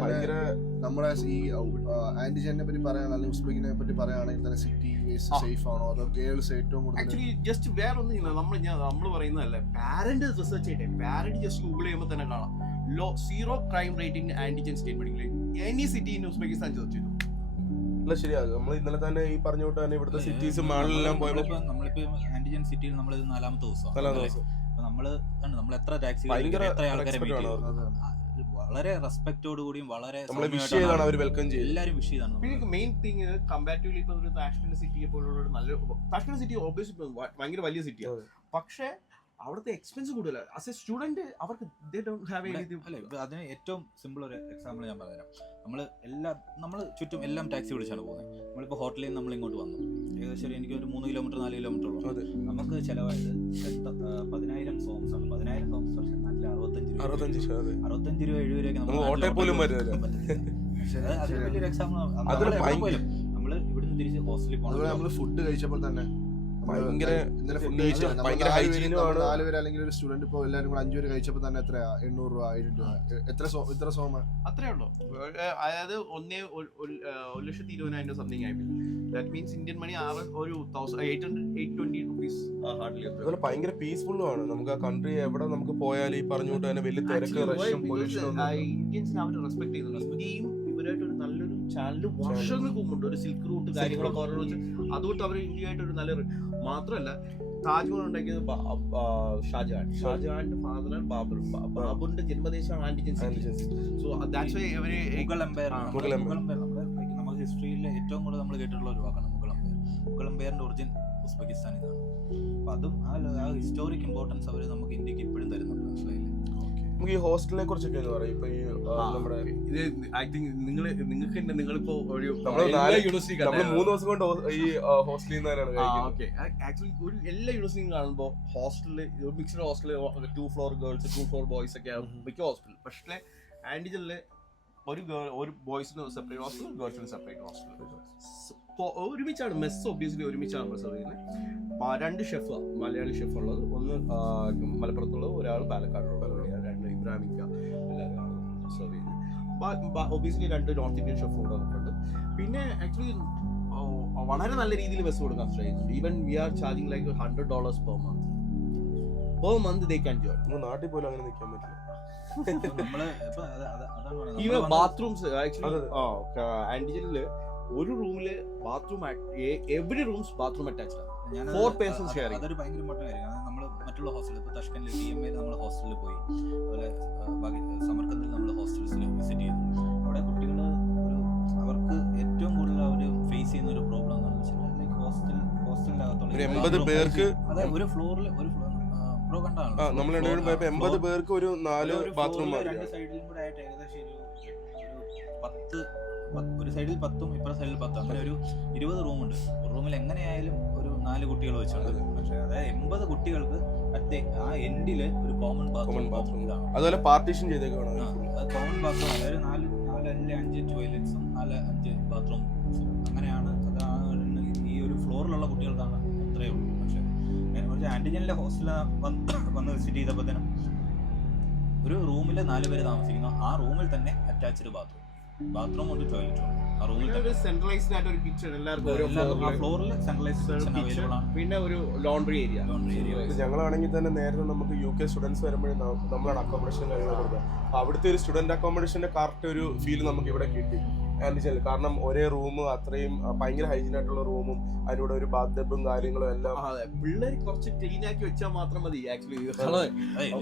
നമ്മുടെ ഈ ആന്റിജനെ പറ്റി പറയുകയാണെങ്കിൽ അല്ലെങ്കിൽ ഉസ്ബെക്കിനെ പറ്റി പറയുകയാണെങ്കിൽ തന്നെ സിറ്റി സേഫ് ആണോ അതോ ഗേൾസ് ഏറ്റവും കൂടുതൽ? ആക്ച്വലി ജസ്റ്റ് വേറെ ഒന്നും നമ്മൾ പറയുന്നതല്ല, പാരന്റ് റിസർച്ച് ചെയ്യട്ടെ. പാരന്റ് ജസ്റ്റ് ഗൂഗിൾ ചെയ്യുമ്പോൾ തന്നെ കാണാം 0 crime rate in antigen state medical any city in Uzbekistan search ചെയ്തു. അല്ല ശരിയാ, നമ്മൾ ഇന്നലെ തന്നെ ഈ പറഞ്ഞോട്ട് തന്നെ ഇവിടുത്തെ സിറ്റീസ് മാളിലെല്ലാം പോയപ്പോൾ നമ്മളിപ്പോ ആന്റിജൻ സിറ്റിയിൽ നമ്മൾ 4ാമത്തെ ദിവസം നമ്മൾ എത്ര ടാക്സി എത്ര ആൾക്കാരെ വളരെ റെസ്പെക്റ്റോട് കൂടിയും വളരെ എല്ലാവരും വിഷ് ചെയ്താണ്. പിന്നെ മെയിൻ തിങ് കമ്പാരിറ്റീവ്ലി ഇപ്പൊ ഒരു താഷ്കണ്ട് സിറ്റിയെ പോലുള്ള നല്ല താഷ്കണ്ട് സിറ്റി ഓബ്വിയസ്ലി ഭയങ്കര വലിയ സിറ്റിയാണ്. പക്ഷേ അവിടുത്തെ എക്സ്പെൻസ് കൂടുതലാണ്. ആസ് എ സ്റ്റുഡന്റ് അവർക്ക് അതിന് ഏറ്റവും സിമ്പിൾ ഒരു എക്സാമ്പിൾ ഞാൻ പറഞ്ഞുതരാം. നമ്മൾ ചുറ്റും എല്ലാം ടാക്സി വിളിച്ചാണ് പോകുന്നത്. നമ്മളിപ്പോൾ ഹോട്ടലിൽ നിന്ന് നമ്മൾ ഇങ്ങോട്ട് വന്നു, ഏകദേശം എനിക്ക് ഒരു 3 കിലോമീറ്റർ 4 കിലോമീറ്റർ ഉള്ളൂ. അതെ. നമുക്ക് ചിലവായത് 10,000 സോംസ് ആണ്. 10,000 സോംസ് പക്ഷേ നാട്ടിൽ 65 രൂപ 70 രൂപയൊക്കെ നമ്മൾ ഓട്ടോയിൽ പോലും പറ്റില്ല. അതിന് വലിയൊരു എക്സാമ്പിൾ. നമ്മൾ ഇവിടുന്ന് തിരിച്ച് ഹോസ്റ്റലിൽ അതുപോലെ പോകണം. നമ്മൾ ഫുഡ് കഴിച്ചപ്പോൾ തന്നെ ഭയങ്കര ഇന്നലെ ഫുഡ് neat, ഭയങ്കര hygiene ആണ്. 4 പേര് അല്ലെങ്കിൽ ഒരു സ്റ്റുഡന്റ് ഇപ്പോൾ എല്ലാവരും കൂടെ 5 പേര് കഴിച്ചപ്പോൾ തന്നെ എത്രയാ? 800 രൂപ 1000 രൂപ. എത്ര സോമ? അത്രേ ഉള്ളൂ. അതായത് 1,20,000 സംതിങ് ആയി. ദാറ്റ് മീൻസ് ഇന്ത്യൻ മണി ഒരു 820 റുപ്പീസ് ഹാർഡ്ലി. അതുപോലെ ഭയങ്കര പീസ്ഫുള്ളും ആണ്. നമുക്ക് ആ കൺട്രി എവിടെ നമുക്ക് പോയാലും ഈ പറഞ്ഞുകൊണ്ട് തന്നെ വലിയ തിരക്ക് റഷ്യം പൊല്യൂഷൻ ഇന്ത്യൻസിനെ അവർ റെസ്പെക്ട് ചെയ്യുന്നു. ഇന്ത്യയും ഇവരായിട്ട് ഒരു നല്ലൊരു ചാനൽ വർഷങ്ങൾക്ക് മുമ്പുണ്ട്. ഒരു സിൽക്ക് റൂട്ട് കാര്യങ്ങളൊക്കെ ഓരോ അതുകൊണ്ട് അവർ ഇന്ത്യയായിട്ട് ഒരു നല്ല മാത്രമല്ല താജ്മഹൽ ഉണ്ടാക്കിയത് ഷാജഹാന്റെ ഫാദറാണ് ബാബർ. ബാബറിന്റെ ജന്മദേശമാണ് Andijan city. So that's why ഇവര് മുഗൾ എംപയർ നമ്മൾ ഹിസ്റ്ററിയിൽ ഏറ്റവും കൂടുതൽ നമ്മൾ കേട്ടിട്ടുള്ള ഒരു വാക്കാണ് മുഗൾ എംപയർ. മുഗൾ എംപയറിന്റെ ഒറിജിൻ ഉസ്ബെക്കിസ്ഥാൻ ഇതാണ്. അപ്പൊ അതും ആ ഹിസ്റ്റോറിക് ഇമ്പോർട്ടൻസ് അവർ നമുക്ക് ഇന്ത്യക്ക് ഇപ്പോഴും തരുന്നുണ്ട്. മനസ്സിലായില്ലേ? നമുക്ക് ഈ ഹോസ്റ്റലിനെ കുറിച്ചൊക്കെ എന്ന് പറയും. ഇപ്പൊ ഈ നമ്മുടെ ഇത് ഐ തിങ്ക് നിങ്ങൾക്ക് നിങ്ങളിപ്പോ ഒരു നമ്മൾ 3 ദിവസം കൊണ്ട് ഈ ഹോസ്റ്റലിൽ നിന്നാണ് കഴിക്കുന്നത്. ആക്ച്വലി ഒരു എല്ലാ യൂണിവേഴ്സിറ്റിയും കാണുമ്പോൾ ഹോസ്റ്റലിൽ മിക്സ്ഡ് ഹോസ്റ്റലിൽ 2 ഫ്ലോർ ഗേൾസ് 2 ഫ്ലോർ ബോയ്സ് ഒക്കെയാണ് മിക്ക ഹോസ്റ്റലിൽ. പക്ഷേ ആൻഡിജനിൽ ഒരു ബോയ്സിന് സെപ്പറേറ്റ് ഹോസ്റ്റൽ, ഗേൾസിന് സെപ്പറേറ്റ് ഹോസ്റ്റൽ. ഒരുമിച്ചാണ് മെസ്സ് ഒബ്വിയസ്ലി ഒരുമിച്ചാണ് നമ്മൾ സെർവ് ചെയ്യുന്നത്. 2 ഷെഫ് മലയാളി ഷെഫ് ഉള്ളത്, ഒന്ന് മലപ്പുറത്തുള്ളത്, ഒരാൾ പാലക്കാടുള്ളത്, 2 ഇബ്രാഹിമിക്ക എല്ലാവരും സെർവ് ചെയ്യുന്നത്. ഒബ്വിയസ്ലി 2 നോർത്ത് ഇന്ത്യൻ ഷെഫ് കൂടെ നമുക്കുണ്ട്. പിന്നെ ആക്ച്വലി വളരെ നല്ല രീതിയിൽ മെസ്സ് കൊടുക്കാൻ ശ്രമിക്കുന്നുണ്ട്. Even we are charging like $100 per month they can join. നാട്ടിൽ പോലും അങ്ങനെ നിൽക്കാൻ പറ്റില്ല. ഈവൻ ബാത്റൂംസ് ആക്ച്വലി ആന്റിജനില് ഒരു റൂമില് bathroom every rooms bathroom attached ആണ്. 4 persons sharing. അതൊരു ഭയങ്കര ഇമ്പോർട്ടന്റ് കാര്യം. നമ്മൾ മറ്റുള്ള ഹോസ്റ്റലിൽ ഇപ്പോൾ തഷ്കനിൽ DMA നമ്മൾ ഹോസ്റ്റലിൽ പോയി, അതുപോലെ സമർക്കന്ദിൽ നമ്മൾ ഹോസ്റ്റൽസിൽ വിസിറ്റ് ചെയ്തു. അവിടെ കുട്ടികൾ അവർക്ക് ഏറ്റവും കൂടുതൽ അവർ ഫേസ് ചെയ്യുന്ന ഒരു പ്രോബ്ലം എന്താണെന്ന് വെച്ചാൽ ലൈക്ക് ഹോസ്റ്റലിനകത്തുള്ള 80 പേർക്ക് അതായത് ഒരു ഫ്ലോറിൽ ബ്രോ കണ്ടാണ് നമ്മൾ 80 പേർക്ക് ഒരു 4 ബാത്റൂം 2 സൈഡിലും കൂടെ ആയിട്ട് ഏകദേശം ഒരു സൈഡിൽ 10ഉം ഇപ്പുറ സൈഡിൽ 10, അങ്ങനെ ഒരു 20 റൂമുണ്ട്. ഒരു റൂമിൽ എങ്ങനെയായാലും ഒരു 4 കുട്ടികൾ വെച്ചുണ്ട്. പക്ഷേ അതായത് 80 കുട്ടികൾക്ക് ആ എൻഡില് ഒരു കോമൺ ബാത്റൂം ഇതാണ്. അതുപോലെ പാർട്ടീഷൻ ചെയ്തേക്കാണ്. കോമൺ ബാത്റൂം, അതായത് 4 അല്ലെങ്കിൽ 5 ടോയ്ലറ്റ്സും 4-5 ബാത്റൂം. അങ്ങനെയാണ് ഈ ഒരു ഫ്ലോറിലുള്ള കുട്ടികൾക്കാണ് അത്രയേ ഉള്ളൂ. പക്ഷേ അതിനെക്കുറിച്ച് ആന്റിജനിലെ ഹോസ്റ്റലിൽ വന്ന് വിസിറ്റ് ചെയ്തപ്പോൾ തന്നെ ഒരു റൂമിൽ 4 പേര് താമസിക്കുന്നു. ആ റൂമിൽ തന്നെ അറ്റാച്ച്ഡ് ബാത്റൂം ഉണ്ട്, ടോയ്ലറ്റും ഉണ്ട്. ആ റൂമിൽ തന്നെ സെൻട്രലൈസ്ഡ് ആയിട്ട് ഒരു കിച്ചൺ എല്ലാവർക്കും ഫ്ലോറിൽ സെൻട്രലൈസ്ഡ് കിച്ചൺ അവൈലബിൾ ആണ്. പിന്നെ ഒരു ലോണ്ടറി ഏരിയ. ഞങ്ങളാണെങ്കിൽ തന്നെ നേരത്തെ നമുക്ക് UK സ്റ്റുഡൻസ് വരുമ്പോഴേ നമ്മളാണ് അക്കോമഡേഷൻ കാര്യങ്ങൾ കൊടുക്കുക. അവിടുത്തെ ഒരു സ്റ്റുഡന്റ് അക്കോമഡേഷന്റെ കറക്റ്റ് ഒരു ഫീൽ നമുക്ക് ഇവിടെ കിട്ടി ആന്റിജനിൽ. കാരണം ഒരേ റൂം അത്രയും ഭയങ്കര ഹൈജീൻ ആയിട്ടുള്ള റൂമും അതിലൂടെ ഒരു ബാത്ത് ടബും കാര്യങ്ങളും എല്ലാം. പിള്ളേർ കുറച്ച് ക്ലീൻ ആക്കി വെച്ചാൽ മാത്രം മതി. ആക്ച്വലി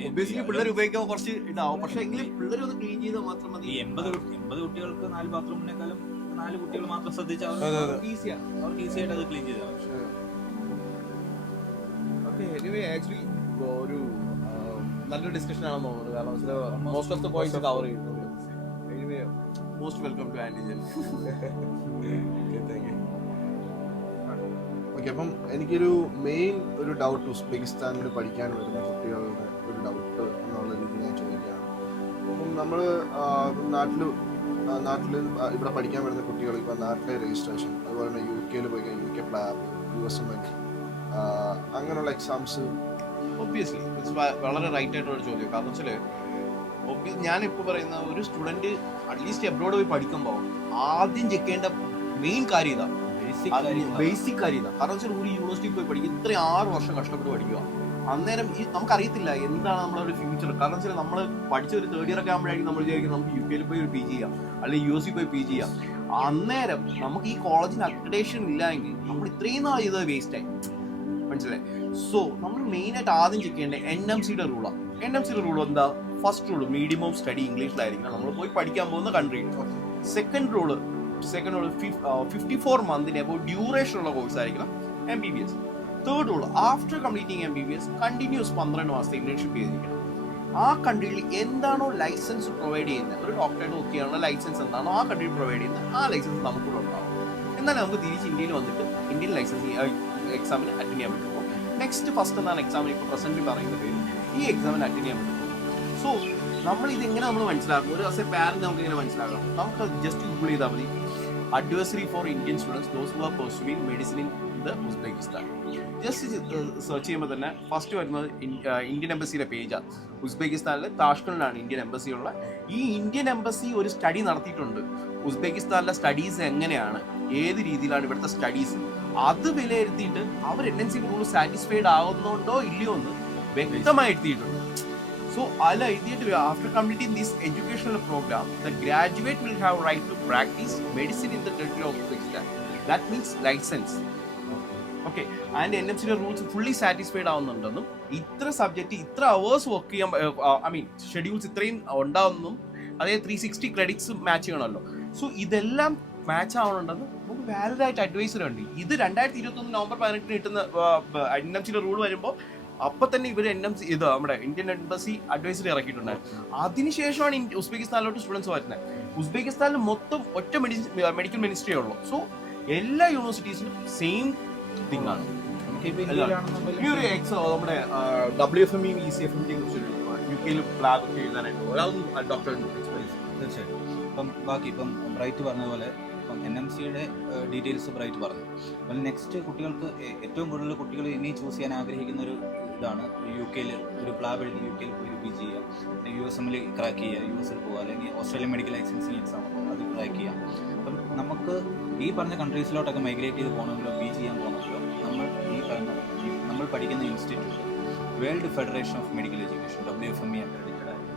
ഒബ്വിയസ്ലി പിള്ളേർ ഉപയോഗിക്കാൻ കുറച്ച് ഇതാവും, പക്ഷെ എങ്കിലും പിള്ളേർ ഒന്ന് ക്ലീൻ ചെയ്താൽ മാത്രം മതി. 80 കുട്ടികൾക്ക് 4 ബാത്റൂമിനേക്കാളും 4 കുട്ടികൾ മാത്രം ശ്രദ്ധിച്ചാൽ അവർക്ക് ഈസി ആയിട്ട് അത് ക്ലീൻ ചെയ്താൽ. എനിവേ ആക്ച്വലി ഒരു നല്ലൊരു ഡിസ്കഷൻ ആണെന്ന് തോന്നുന്നത്. കാരണം most of the points cover ചെയ്യുന്നുണ്ട്. Anyway most welcome to Andijan. Okay, അപ്പം എനിക്കൊരു മെയിൻ ഒരു ഡൗട്ട് ഉസ്ബെക്കിസ്ഥാനിൽ പഠിക്കാൻ വരുന്ന കുട്ടികളുടെ ഒരു ഡൗട്ട് എന്നുള്ള രീതിയിൽ ഞാൻ ചോദിക്കുകയാണ്. അപ്പം നമ്മൾ നാട്ടിൽ ഇവിടെ പഠിക്കാൻ വരുന്ന കുട്ടികൾ ഇപ്പം നാട്ടിലെ രജിസ്ട്രേഷൻ, അതുപോലെ തന്നെ UK പോയി കഴിഞ്ഞാൽ UK പ്ലാബ്, USMN അങ്ങനെയുള്ള എക്സാംസ് ഒബ്വിയസ്ലി വളരെ റൈറ്റ് ആയിട്ടുള്ള ചോദ്യം. കാരണം വെച്ചാൽ ഞാനിപ്പോൾ പറയുന്ന ഒരു സ്റ്റുഡൻറ്റ് അറ്റ്ലീസ്റ്റ് എബ്രോഡ് പോയി പഠിക്കുമ്പോൾ ആദ്യം ചെക്ക് ചെയ്യേണ്ട മെയിൻ കാര്യം ഇതാ, ബേസിക് കാര്യം ഇതാ. കാരണം വെച്ചാൽ ഒരു യൂണിവേഴ്സിറ്റി പോയി പഠിക്കുക, ഇത്രയും 6 വർഷം കഷ്ടപ്പെട്ട് പഠിക്കുക. അന്നേരം നമുക്കറിയത്തില്ല എന്താണ് നമ്മളൊരു ഫ്യൂച്ചർ. കാരണം വെച്ചാൽ നമ്മൾ പഠിച്ച ഒരു 3rd ഇയർ ഒക്കെ ആകുമ്പോഴായിരിക്കും നമ്മൾ വിചാരിക്കും നമുക്ക് UK പോയി ഒരു PG ചെയ്യാം, അല്ലെങ്കിൽ US പോയി PG ചെയ്യാം. അന്നേരം നമുക്ക് ഈ കോളേജിന് അക്രഡിറ്റേഷൻ ഇല്ലെങ്കിൽ നമ്മൾ ഇത്രയും നാൾ ചെയ്തത് വേസ്റ്റ് ആയി. മനസ്സിലായി? സോ നമ്മൾ മെയിനായിട്ട് ആദ്യം ചെക്ക് ചെയ്യേണ്ടത് NMCയുടെ റൂളാണ്. NMCയുടെ റൂൾ എന്താ? First rule medium of study ഇംഗ്ലീഷിലായിരിക്കണം നമ്മൾ പോയി പഠിക്കാൻ പോകുന്ന കൺട്രി. സെക്കൻഡ് റൂള് 54 മന്തിന് അബൌട്ട് ഡ്യൂറേഷൻ ഉള്ള കോഴ്സ് ആയിരിക്കണം MBBS. Third rule after completing MBBS continuous 12 മാസത്തെ ഇന്റേൺഷിപ്പ് ചെയ്തിരിക്കണം. ആ കൺട്രിയിൽ എന്താണോ ലൈസൻസ് പ്രൊവൈഡ് ചെയ്യുന്നത്, ഒരു ഡോക്ടറായിട്ട് വർക്ക് ചെയ്യാനുള്ള ലൈസൻസ് എന്താണോ ആ കൺട്രി പ്രൊവൈഡ് ചെയ്യുന്നത്, ആ ലൈസൻസ് നമുക്കൂടെ ഉണ്ടാവും. തന്നെ നമുക്ക് തിരിച്ച് ഇന്ത്യയിൽ വന്നിട്ട് ഇന്ത്യൻ ലൈസൻസിങ് എക്സാമിന് അറ്റൻഡ് ചെയ്യാൻ പറ്റും. നെക്സ്റ്റ് ഫസ്റ്റ് എന്നാണ് എക്സാമിന് ഇപ്പോൾ പ്രസന്റ് പറയുന്ന പേര്, ഈ എക്സാമിന് അറ്റൻഡ് ചെയ്യാൻ പറ്റും. സോ നമ്മൾ ഇതെങ്ങനെ നമ്മൾ മനസ്സിലാക്കും, ഒരു ആസ് എ പാരന്റ് നമുക്ക് ഇങ്ങനെ മനസ്സിലാക്കണം. നമുക്ക് ജസ്റ്റ് ഗൂഗിൾ ചെയ്താൽ മതി, advisory for Indian students those who are pursuing medicine in the Uzbekistan. Just search ചെയ്യുമ്പോൾ തന്നെ ഫസ്റ്റ് വരുന്നത് ഇന്ത്യൻ എംബസിയുടെ പേജാണ്. ഉസ്ബെക്കിസ്ഥാനിൽ താഷ്കണ്ടിലാണ് ഇന്ത്യൻ എംബസി ഉള്ള. ഈ ഇന്ത്യൻ എംബസി ഒരു സ്റ്റഡി നടത്തിയിട്ടുണ്ട്, ഉസ്ബെക്കിസ്ഥാനിലെ സ്റ്റഡീസ് എങ്ങനെയാണ്, ഏത് രീതിയിലാണ് ഇവിടുത്തെ സ്റ്റഡീസ്, അത് വിലയിരുത്തിയിട്ട് അവർ NNC റൂൾ സാറ്റിസ്ഫൈഡ് ആവുന്നുണ്ടോ ഇല്ലയോ എന്ന് വ്യക്തമായി എഴുതിയിട്ടുണ്ട്. So, after completing this educational program, the graduate will have right to practice medicine in the territory of Uzbekistan. That means license. Okay, and NMC rules fully satisfied ആവുന്നുണ്ടെന്നും ഇത്ര സബ്ജക്റ്റ് ഇത്ര അവേഴ്സ് വർക്ക് ചെയ്യാൻ ഷെഡ്യൂൾസ് ഇത്രയും ഉണ്ടാവുന്നതും അതായത് 360 ക്രെഡിറ്റ്സ് മാച്ച് ചെയ്യണമല്ലോ. സോ ഇതെല്ലാം മാച്ച് ആവണമെന്ന് നമുക്ക് വാലിഡ് ആയിട്ട് അഡ്വൈസറി ഉണ്ട്. ഇത് 2021 നവംബർ 18 കിട്ടുന്ന NMC റൂൾ വരുമ്പോൾ അപ്പൊ തന്നെ ഇവർ NMC ഇത് നമ്മുടെ ഇന്ത്യൻ എംബസി അഡ്വൈസറി ഇറക്കിയിട്ടുണ്ടായിരുന്നു. അതിനുശേഷമാണ് ഉസ്ബെക്കിസ്ഥാനിലോട്ട് സ്റ്റുഡൻസ് വരുന്നത്. ഉസ്ബെക്കിസ്ഥാനിൽ മൊത്തം ഒറ്റ മെഡിക്കൽ മിനിസ്ട്രിയേ ഉള്ളൂ. സോ എല്ലാ യൂണിവേഴ്സിറ്റീസിനും സെയിം തിങ് ആണ്. ഈ ഒരു നമ്മുടെ WFME ECFME കുറിച്ചൊരു UK ലാബ് ഒക്കെ എഴുതാനായിട്ട് ഡോക്ടർ തീർച്ചയായിട്ടും. ഇപ്പം ബാക്കി ഇപ്പം ബ്രൈറ്റ് പറഞ്ഞതുപോലെ ഇപ്പം NMCയുടെ ഡീറ്റെയിൽസ് ബ്രൈറ്റ് പറഞ്ഞു. അപ്പം നെക്സ്റ്റ് കുട്ടികൾക്ക് ഏറ്റവും കൂടുതൽ കുട്ടികൾ ഇനി ചൂസ് ചെയ്യാൻ ആഗ്രഹിക്കുന്ന ഒരു ഇതാണ് UK ഒരു പ്ലാബ് എഴുതി UK പോയി PG ചെയ്യുക, പിന്നെ USMൽ ക്രാക്ക് ചെയ്യുക, US പോവുക, അല്ലെങ്കിൽ ഓസ്ട്രേലിയൻ മെഡിക്കൽ ലൈസൻസിങ് എക്സാം അത് ക്രാക്ക് ചെയ്യാം. അപ്പം നമുക്ക് ഈ പറഞ്ഞ കൺട്രീസിലോട്ടൊക്കെ മൈഗ്രേറ്റ് ചെയ്ത് പോകണമെങ്കിലോ PG ചെയ്യാൻ പോകണമെങ്കിലോ നമ്മൾ പഠിക്കുന്ന institute world federation of medical education WFME accredited ആയിരുന്നു.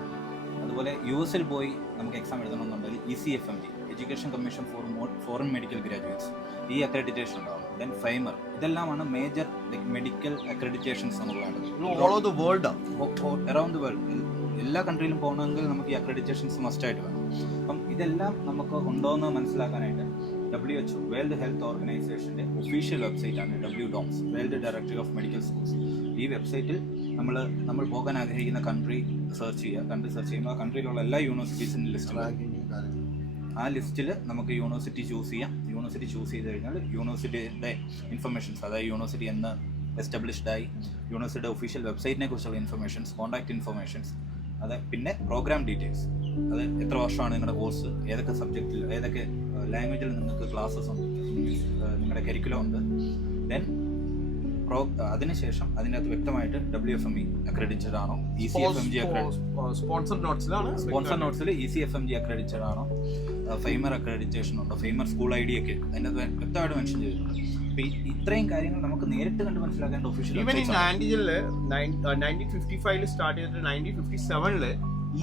അതുപോലെ US പോയി നമുക്ക് എക്സാം എഴുതണമെന്നുണ്ടെങ്കിൽ ECFMG education commission for foreign medical graduates ഈ അക്രഡിറ്റേഷൻ ഉണ്ടാവും. ദെൻ ഫൈമർ, ഇതെല്ലാമാണ് മേജർ മെഡിക്കൽ അക്രഡിറ്റേഷൻസ് നമുക്ക് വേണ്ടത്. അറൗണ്ട് ദ വേൾഡ് എല്ലാ കൺട്രിയിലും പോകണമെങ്കിൽ നമുക്ക് ഈ അക്രഡിറ്റേഷൻസ് മസ്റ്റായിട്ട് വേണം. അപ്പം ഇതെല്ലാം നമുക്ക് ഉണ്ടോ എന്ന് മനസ്സിലാക്കാനായിട്ട് WHO വേൾഡ് ഹെൽത്ത് ഓർഗനൈസേഷൻ്റെ ഒഫീഷ്യൽ വെബ്സൈറ്റാണ് WDOMS, world directory of medical schools. ഈ വെബ്സൈറ്റിൽ നമ്മൾ പോകാൻ ആഗ്രഹിക്കുന്ന കൺട്രി സെർച്ച് ചെയ്യുമ്പോൾ ആ കൺട്രിയിലുള്ള എല്ലാ യൂണിവേഴ്സിറ്റീസിൻ്റെ ലിസ്റ്റ്, ആ ലിസ്റ്റിൽ നമുക്ക് യൂണിവേഴ്സിറ്റി ചൂസ് ചെയ്യാം. യൂണിവേഴ്സിറ്റി ചൂസ് ചെയ്ത് കഴിഞ്ഞാൽ യൂണിവേഴ്സിറ്റിയുടെ ഇൻഫർമേഷൻസ്, അതായത് യൂണിവേഴ്സിറ്റി എന്ന് എസ്റ്റാബ്ലിഷ്ഡ് ആയി, യൂണിവേഴ്സിറ്റിയുടെ ഒഫീഷ്യൽ വെബ്സൈറ്റിനെ കുറിച്ചുള്ള ഇൻഫർമേഷൻസ്, കോൺടാക്ട് ഇൻഫർമേഷൻസ്, അത് പിന്നെ പ്രോഗ്രാം ഡീറ്റെയിൽസ്, അത് എത്ര വർഷമാണ് നിങ്ങളുടെ കോഴ്സ്, ഏതൊക്കെ സബ്ജക്റ്റിൽ ഏതൊക്കെ ലാംഗ്വേജിൽ നിങ്ങൾക്ക് ക്ലാസ്സസ് ഉണ്ട്, നിങ്ങളുടെ കരിക്കുലം ഉണ്ട്. ദെൻ അതിനുശേഷം അതിനകത്ത് വ്യക്തമായിട്ട് WFME അക്രഡിറ്റഡ് ആണോ, ECFMG സ്പോൺസർ നോട്ട്സിൽ ECFMG അക്രഡിറ്റഡ് ആണോ, ഫൈമർ അക്രഡിറ്റേഷൻ ഉണ്ടോ, ഫൈമർ സ്കൂൾ ID ഒക്കെ അതിനകത്ത് വ്യക്തമായിട്ട് മെൻഷൻ ചെയ്തിട്ടുണ്ട്. അപ്പൊ ഇത്രയും കാര്യങ്ങൾ നമുക്ക് നേരിട്ട് കണ്ട് മനസ്സിലാക്കേണ്ട ഒഫീഷ്യൽ 1955 സ്റ്റാർട്ട് ചെയ്തിട്ട് 1957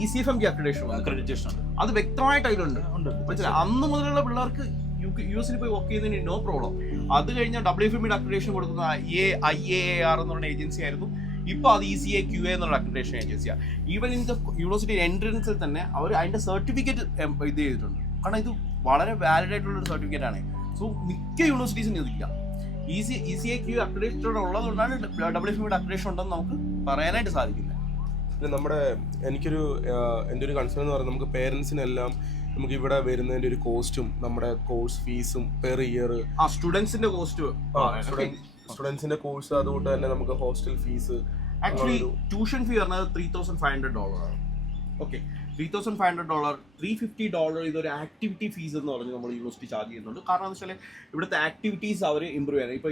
ECFMG അക്രഡിറ്റേഷൻ ഉണ്ട്. അത് വ്യക്തമായിട്ട് അതിലുണ്ട്. അന്ന് മുതലുള്ള പിള്ളേർക്ക് US പോയി വർക്ക് ചെയ്യുന്നതിന് നോ പ്രോബ്ലം. അത് കഴിഞ്ഞ WFME അക്രഡിറ്റേഷൻ കൊടുക്കുന്ന IAAR എന്ന് പറയുന്ന ഏജൻസി ആയിരുന്നു. ഇപ്പോൾ അത് ECAQA എന്നുള്ള അക്രഡിറ്റേഷൻ ഏജൻസിയാണ്. ഈവൻ ഇൻ ദ യൂണിവേഴ്സിറ്റി എൻട്രൻസിൽ തന്നെ അവർ അതിന്റെ സർട്ടിഫിക്കറ്റ് ഇത് ചെയ്തിട്ടുണ്ട്. കാരണം ഇത് വളരെ വാലിഡ് ആയിട്ടുള്ള ഒരു സർട്ടിഫിക്കറ്റ് ആണ്. സോ മിക്ക യൂണിവേഴ്സിറ്റീസിനും ഇതില്ല. ECAQA അക്രഡിറ്റേഷൻ ഉള്ളതുകൊണ്ടാണ് WFME അക്രഡിറ്റേഷൻ ഉണ്ടെന്ന് നമുക്ക് പറയാനായിട്ട് സാധിക്കുന്നത്. നമ്മുടെ എൻ്റെ ഒരു കൺസേൺ എന്ന് പറയുന്നത് നമുക്ക് പേരൻസിനെല്ലാം നമുക്ക് ഇവിടെ വരുന്നതിന്റെ ഒരു കോസ്റ്റും നമ്മുടെ കോഴ്സ് ഫീസും പെർ ഇയർ, സ്റ്റുഡൻസിന്റെ കോഴ്സ്, അതുകൊണ്ട് തന്നെ നമുക്ക് hostel fees, actually tuition fee പറഞ്ഞത് $3,500 ആണ്. ഓക്കെ, $3,500, $350 ഇതൊരു ആക്ടിവിറ്റി ഫീസ് എന്ന് പറഞ്ഞ് നമ്മൾ യൂണിവേഴ്സിറ്റി ചാർജ് ചെയ്യുന്നുണ്ട്. കാരണം എന്ന് വെച്ചാൽ ഇവിടുത്തെ ആക്ടിവിറ്റീസ് അവർ ഇമ്പ്രൂവ് ചെയ്യാൻ ഇപ്പോൾ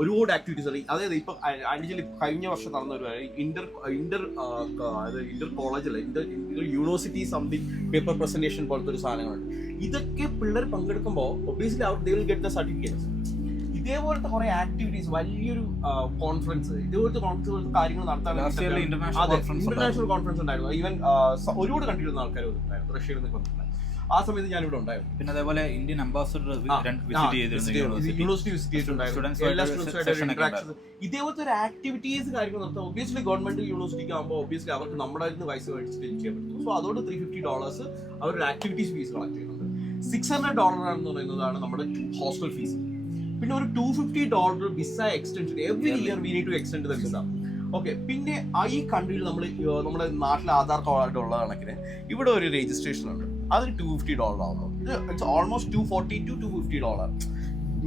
ഒരുപാട് ആക്ടിവിറ്റീസ് ആണ്. അതായത് ഇപ്പോൾ ആക്ച്വലി കഴിഞ്ഞ വർഷം നടന്ന ഒരു ഇന്റർ കോളേജിൽ inter university something paper presentation പോലത്തെ ഒരു സാധനങ്ങളുണ്ട്. ഇതൊക്കെ പിള്ളേർ പങ്കെടുക്കുമ്പോൾ ഒബ്വിയസ്ലി അവർ they will get the certificates. ഇതേപോലത്തെ കുറെ ആക്ടിവിറ്റീസ്, വലിയൊരു കോൺഫറൻസ്, ഇതേപോലത്തെ കാര്യങ്ങൾ നടത്താൻ ഇന്റർനാഷണൽ കോൺഫറൻസ് ഉണ്ടായിരുന്നു. ഈവൻ ഒരുപാട് കൺട്രിയിൽ നിന്ന് ആൾക്കാർ വന്നിട്ടുണ്ടായിരുന്നു, റഷ്യയിൽ നിന്ന് വന്നിട്ടുണ്ടായിരുന്നു. ആ സമയത്ത് ഞാനിവിടെ ഉണ്ടായിരുന്നു. പിന്നെ അതേപോലെ ഇന്ത്യൻ അംബാസഡർ യൂണിവേഴ്സിറ്റി വിസിറ്റ് ചെയ്തിട്ടുണ്ടായിരുന്നു. എല്ലാ സ്റ്റുഡൻസുമായിട്ട് ഇതേപോലത്തെ ഒരു ആക്ടിവിറ്റീസ് കാര്യങ്ങൾ നടത്താം. ഒബ്വിയസ്ലി ഗവൺമെന്റ് യൂണിവേഴ്സിറ്റിക്ക് ആകുമ്പോൾ ഒബ്വിയസ്ലി അവർക്ക് നമ്മുടെ പൈസ മേടിച്ചിട്ട് ചെയ്യാൻ പറ്റും. സോ അതോട് $350 അവരുടെ ആക്ടിവിറ്റീസ് ഫീസ് കളക്ട് ചെയ്യുന്നുണ്ട്. $600 ആണെന്ന് പറയുന്നതാണ് നമ്മുടെ ഹോസ്റ്റൽ ഫീസ്. പിന്നെ ഒരു $250 visa extension, every year we need to extend the visa. Okay, പിന്നെ ഈ കൺട്രിയിൽ നമ്മുടെ നാട്ടിലെ ആധാർ കാർഡ് ഉള്ള കണക്കിന് ഇവിടെ ഒരു രജിസ്ട്രേഷൻ ഉണ്ട്. അതിന് $250 ആവുന്നു. It's almost $240 to $250.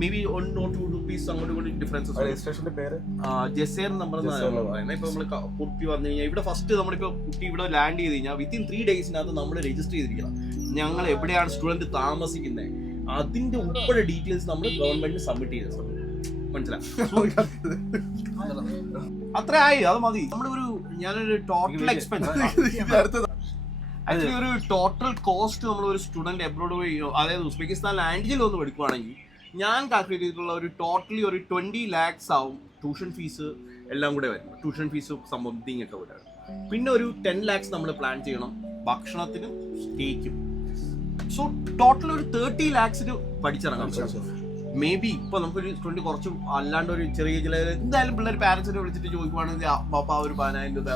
Maybe 1 or 2 rupees അങ്ങോട്ട് കൂടി ഡിഫറൻസസ്. രജിസ്ട്രേഷന്റെ പേര് ജെസേർ നമ്പർ എന്നാണ് പറയുന്നത്. ഇപ്പൊ നമ്മൾ കുട്ടി വന്നു കഴിഞ്ഞാൽ ഇവിടെ ഫസ്റ്റ് നമ്മളിപ്പോ കുട്ടി ഇവിടെ ലാൻഡ് ചെയ്ത് കഴിഞ്ഞാൽ വിത്തിൻ 3 daysനകത്ത് നമ്മൾ രജിസ്റ്റർ ചെയ്തിരിക്കണം. ഞങ്ങൾ എവിടെയാണ് സ്റ്റുഡന്റ് താമസിക്കുന്നത് അതിന്റെ ഉൾപ്പെടെ ഡീറ്റെയിൽസ് നമ്മൾ ഗവൺമെന്റിന് സബ്മിറ്റ് ചെയ്ത് മനസ്സിലായി. അത്ര ആയി, അത് മതി. നമ്മളൊരു ഞാനൊരു ടോട്ടൽ എക്സ്പെൻസ് ആക്ച്വലി ഒരു ടോട്ടൽ കോസ്റ്റ് നമ്മൾ ഒരു സ്റ്റുഡന്റ് എബ്രോഡ് പോയി അതായത് ഉസ്ബെക്കിസ്ഥാൻ ലാൻഡിൽ ഒന്ന് എടുക്കുവാണെങ്കിൽ ഞാൻ കാൽക്കുലേറ്റ് ചെയ്തിട്ടുള്ള ഒരു ടോട്ടലി ഒരു 20 lakhs ആവും. ട്യൂഷൻ ഫീസ് എല്ലാം കൂടെ വരും. ട്യൂഷൻ ഫീസ് സംബന്ധിങ് ഒക്കെ വരും. പിന്നെ ഒരു 10 lakhs നമ്മൾ പ്ലാൻ ചെയ്യണം ഭക്ഷണത്തിനും സ്റ്റേക്കും. സോ ടോട്ടൽ ഒരു 30 lakhs പഠിച്ചിറങ്ങാം. മേ ബി ഇപ്പൊ നമുക്കൊരു സ്റ്റുഡന്റ് കുറച്ച് അല്ലാണ്ട് ഒരു ചെറിയ ചില എന്തായാലും പിള്ളേർ പാരന്റ്സിനെ വിളിച്ചിട്ട് ചോദിക്കുവാണെങ്കിൽ പാപ്പ ഒരു 10,000 രൂപ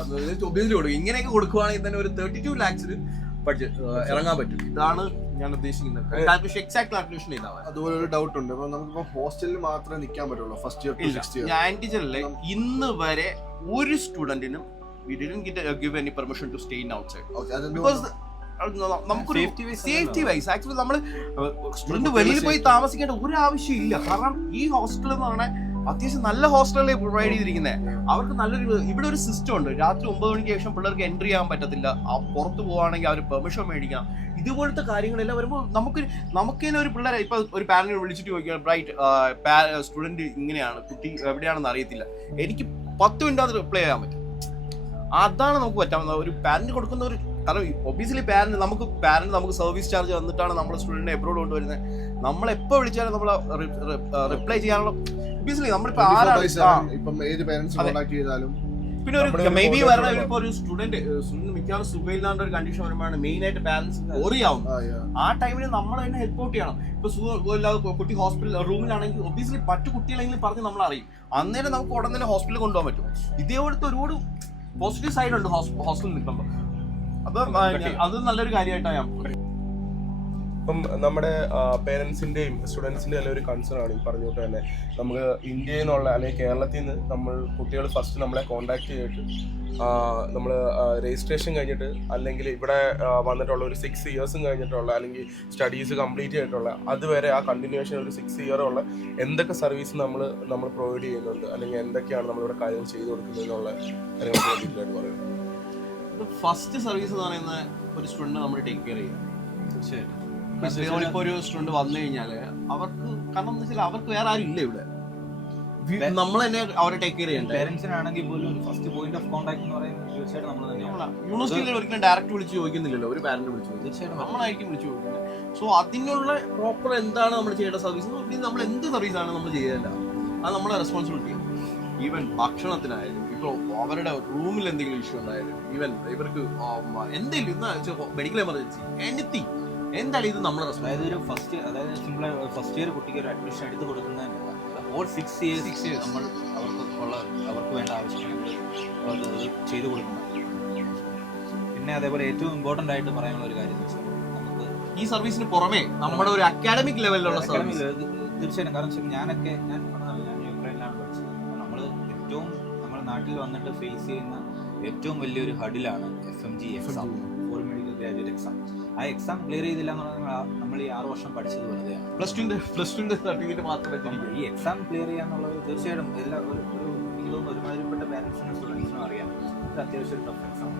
കൊടുക്കും. ഇങ്ങനെയൊക്കെ കൊടുക്കുവാണെങ്കിൽ തന്നെ ഒരു 32 lakhs ഇറങ്ങാൻ പറ്റും. ഇതാണ് ഞാൻ ഉദ്ദേശിക്കുന്നത്. എക്സാക്ട് കാൽക്കുലേഷൻ ഇതാണ്. അതുപോലെ ഒരു ഡൗട്ട് ഉണ്ട്. നമുക്കിപ്പോ ഹോസ്റ്റലിൽ മാത്രമേ നിൽക്കാൻ പറ്റുള്ളൂ first year to sixth year? ആന്റിജനിലെ ഇന്ന് വരെ ഒരു സ്റ്റുഡന്റിനും we didn't give any permission to stay in outside. Because നമുക്കൊരു സേഫ്റ്റി വൈസ് ആക്ച്വലി നമ്മൾ സ്റ്റുഡന്റ് വെളിയിൽ പോയി താമസിക്കേണ്ട ഒരു ആവശ്യം ഇല്ല. കാരണം ഈ ഹോസ്റ്റൽ എന്ന് പറഞ്ഞാൽ അത്യാവശ്യം നല്ല ഹോസ്റ്റലല്ലേ പ്രൊവൈഡ് ചെയ്തിരിക്കുന്നത്. അവർക്ക് നല്ലൊരു ഇവിടെ ഒരു സിസ്റ്റം ഉണ്ട്. രാത്രി 9 മണിക്ക് ശേഷം പിള്ളേർക്ക് എൻട്രി ചെയ്യാൻ പറ്റത്തില്ല. പുറത്ത് പോവുകയാണെങ്കിൽ അവർ പെർമിഷൻ മേടിക്കണം. ഇതുപോലത്തെ കാര്യങ്ങളെല്ലാം വരുമ്പോൾ നമുക്ക് തന്നെ ഒരു പിള്ളേരെ ഇപ്പൊ ഒരു പാരന്റിനെ വിളിച്ചിട്ട് ചോദിക്കുക ബ്രൈറ്റ് സ്റ്റുഡന്റ് ഇങ്ങനെയാണ്, കുട്ടി എവിടെയാണെന്ന് അറിയത്തില്ല, എനിക്ക് 10 മിനിറ്റ് അത് റിപ്ലൈ ചെയ്യാൻ പറ്റും. അതാണ് നമുക്ക് പറ്റാവുന്ന ഒരു പാരന്റ് കൊടുക്കുന്ന ഒരു. കാരണം ഒബിയസ്ലി പാരന്റ് നമുക്ക് സർവീസ് ചാർജ് വന്നിട്ടാണ് നമ്മൾ സ്റ്റുഡന്റിനെ എബ്രോഡ് കൊണ്ടുവരുന്നത്. നമ്മളെപ്പോൾ വിളിച്ചാലും നമ്മൾ റിപ്ലൈ ചെയ്യാനുള്ള ഒബിയസ്ലി നമ്മളിപ്പോ പിന്നെ ഒരു മേ ബി പറഞ്ഞ ഇപ്പൊ ഒരു സ്റ്റുഡന്റ് മിക്കവാറും സുഖമില്ലാണ്ട് ഒരു കണ്ടീഷൻ വരുമ്പോഴാണ് മെയിൻ ആയിട്ട് പാരന്റ്സ് ഓറിയാവുന്നത്. ആ ടൈമിൽ നമ്മൾ തന്നെ ഹെൽപ്പ് ഔട്ട് ചെയ്യണം. ഇപ്പൊ സുഖമില്ലാതെ കുട്ടി ഹോസ്പിറ്റൽ റൂമിലാണെങ്കിൽ ഒബിയസ്ലി മറ്റു കുട്ടികളെങ്കിലും പറഞ്ഞ് നമ്മൾ അറിയും. അന്നേരം നമുക്ക് ഉടൻ തന്നെ ഹോസ്പിറ്റലിൽ കൊണ്ടുപോകാൻ പറ്റും. ഇതേപോലത്തെ ഒരുപാട് പോസിറ്റീവ് സൈഡ് ഉണ്ട് ഹോസ്റ്റലിൽ നിൽക്കുമ്പോൾ. അപ്പം അത് നല്ലൊരു കാര്യമായിട്ടാണ് ഞാൻ. ഇപ്പം നമ്മുടെ പേരൻസിൻ്റെയും സ്റ്റുഡൻസിൻ്റെയും എല്ലാം ഒരു കൺസേൺ ആണ് ഈ പറഞ്ഞുകൊണ്ട് തന്നെ. നമുക്ക് ഇന്ത്യയിൽ നിന്നുള്ള അല്ലെങ്കിൽ കേരളത്തിൽ നിന്ന് നമ്മൾ കുട്ടികൾ ഫസ്റ്റ് നമ്മളെ കോൺടാക്ട് ചെയ്തിട്ട് നമ്മൾ രജിസ്ട്രേഷൻ കഴിഞ്ഞിട്ട് അല്ലെങ്കിൽ ഇവിടെ വന്നിട്ടുള്ള ഒരു 6 years കഴിഞ്ഞിട്ടുള്ള അല്ലെങ്കിൽ സ്റ്റഡീസ് കംപ്ലീറ്റ് ചെയ്തിട്ടുള്ള അതുവരെ ആ കണ്ടിന്യൂഷൻ ഒരു 6 year ഉള്ള എന്തൊക്കെ സർവീസ് നമ്മൾ പ്രൊവൈഡ് ചെയ്യുന്നുണ്ട് അല്ലെങ്കിൽ എന്തൊക്കെയാണ് നമ്മളിവിടെ കാര്യങ്ങൾ ചെയ്തു കൊടുക്കുന്നത് എന്നുള്ള കാര്യങ്ങളൊക്കെ ഡീറ്റെയിലായിട്ട് പറയുന്നത്. ഫസ്റ്റ് സർവീസ് എന്ന് പറയുന്ന ഒരു സ്റ്റുഡന്റ് നമ്മൾ ടേക്ക് കെയർ ചെയ്യുക. തീർച്ചയായിട്ടും ഇപ്പൊ ഒരു സ്റ്റുഡന്റ് വന്നു കഴിഞ്ഞാല് അവർക്ക് കാരണം എന്താ വെച്ചാൽ അവർക്ക് വേറെ ആരും ഇല്ല ഇവിടെ. നമ്മൾ തന്നെ അവരെ ടേക്ക് കെയർ ചെയ്യണ്ട. പേരൻസിനാണെങ്കിൽ പോലും ഫസ്റ്റ് പോയിന്റ് ഓഫ് കോൺടാക്ട് എന്ന് പറയുന്നത് തീർച്ചയായിട്ടും നമ്മൾ തന്നെയാണ്. യൂണിവേഴ്സിറ്റിയിൽ ഒരിക്കലും ഡയറക്റ്റ് വിളിച്ച് ചോദിക്കുന്നില്ലല്ലോ ഒരു പാരന്റ് വിളിച്ചു. തീർച്ചയായിട്ടും നമ്മളായിരിക്കും വിളിച്ചു ചോദിക്കുന്നത്. സോ അതിനുള്ള പ്രോപ്പർ എന്താണ് നമ്മൾ ചെയ്യേണ്ട സർവീസ്, നമ്മൾ എന്ത് സർവീസാണ് നമ്മൾ ചെയ്യേണ്ട അത് നമ്മുടെ റെസ്പോൺസിബിലിറ്റി. ഈവൻ ഭക്ഷണത്തിനായാലും ഇപ്പൊ അവരുടെ റൂമിൽ എന്തെങ്കിലും ഇഷ്യൂ ഉണ്ടായാലും ഈവൻ ഇവർക്ക് എന്തെങ്കിലും മെഡിക്കൽ എമർജൻസി എനിത്തിങ് എന്തായാലും ഇത് നമ്മുടെ റെസ്പോൺസിബിലിറ്റി. അതായത് സിമ്പിൾ ഫസ്റ്റ് ഇയർ കുട്ടിക്ക് ഒരു അഡ്മിഷൻ എടുത്ത് കൊടുക്കുന്നതല്ല, ഓൾ 6 years നമ്മൾ അവർക്ക് വേണ്ട ആവശ്യങ്ങൾ അത് ചെയ്തു കൊടുക്കണം. പിന്നെ അതേപോലെ ഏറ്റവും ഇമ്പോർട്ടൻ്റ് ആയിട്ട് പറയാനുള്ള ഒരു കാര്യം എന്ന് വെച്ചാൽ നമുക്ക് ഈ സർവീസിന് പുറമെ നമ്മുടെ ഒരു അക്കാഡമിക് ലെവലിലുള്ള സർവീസ് തീർച്ചയായിട്ടും. കാരണം ഞാൻ യുക്രൈനിലാണ് പഠിച്ചത്. നമ്മൾ നാട്ടിൽ വന്നിട്ട് ഫേസ് ചെയ്യുന്ന ഏറ്റവും വലിയൊരു ഹഡിലാണ് FMG exam, foreign medical graduate exam. ആ എക്സാം ക്ലിയർ ചെയ്തില്ല എന്നുള്ളത് നമ്മൾ ഈ 6 വർഷം പഠിച്ചത് വെറുതെയാണ്. പ്ലസ് ടുന്റെ സർട്ടിഫിക്കറ്റ് മാത്രമേ. ഈ എക്സാം ക്ലിയർ ചെയ്യാന്നുള്ളത് തീർച്ചയായിട്ടും എല്ലാ ഇതൊന്നും ഒരുമാതിരിപ്പെട്ട പാരൻസിനും സ്റ്റുഡൻസിനും അറിയാം. ഇത് അത്യാവശ്യം ടഫ് എക്സാം.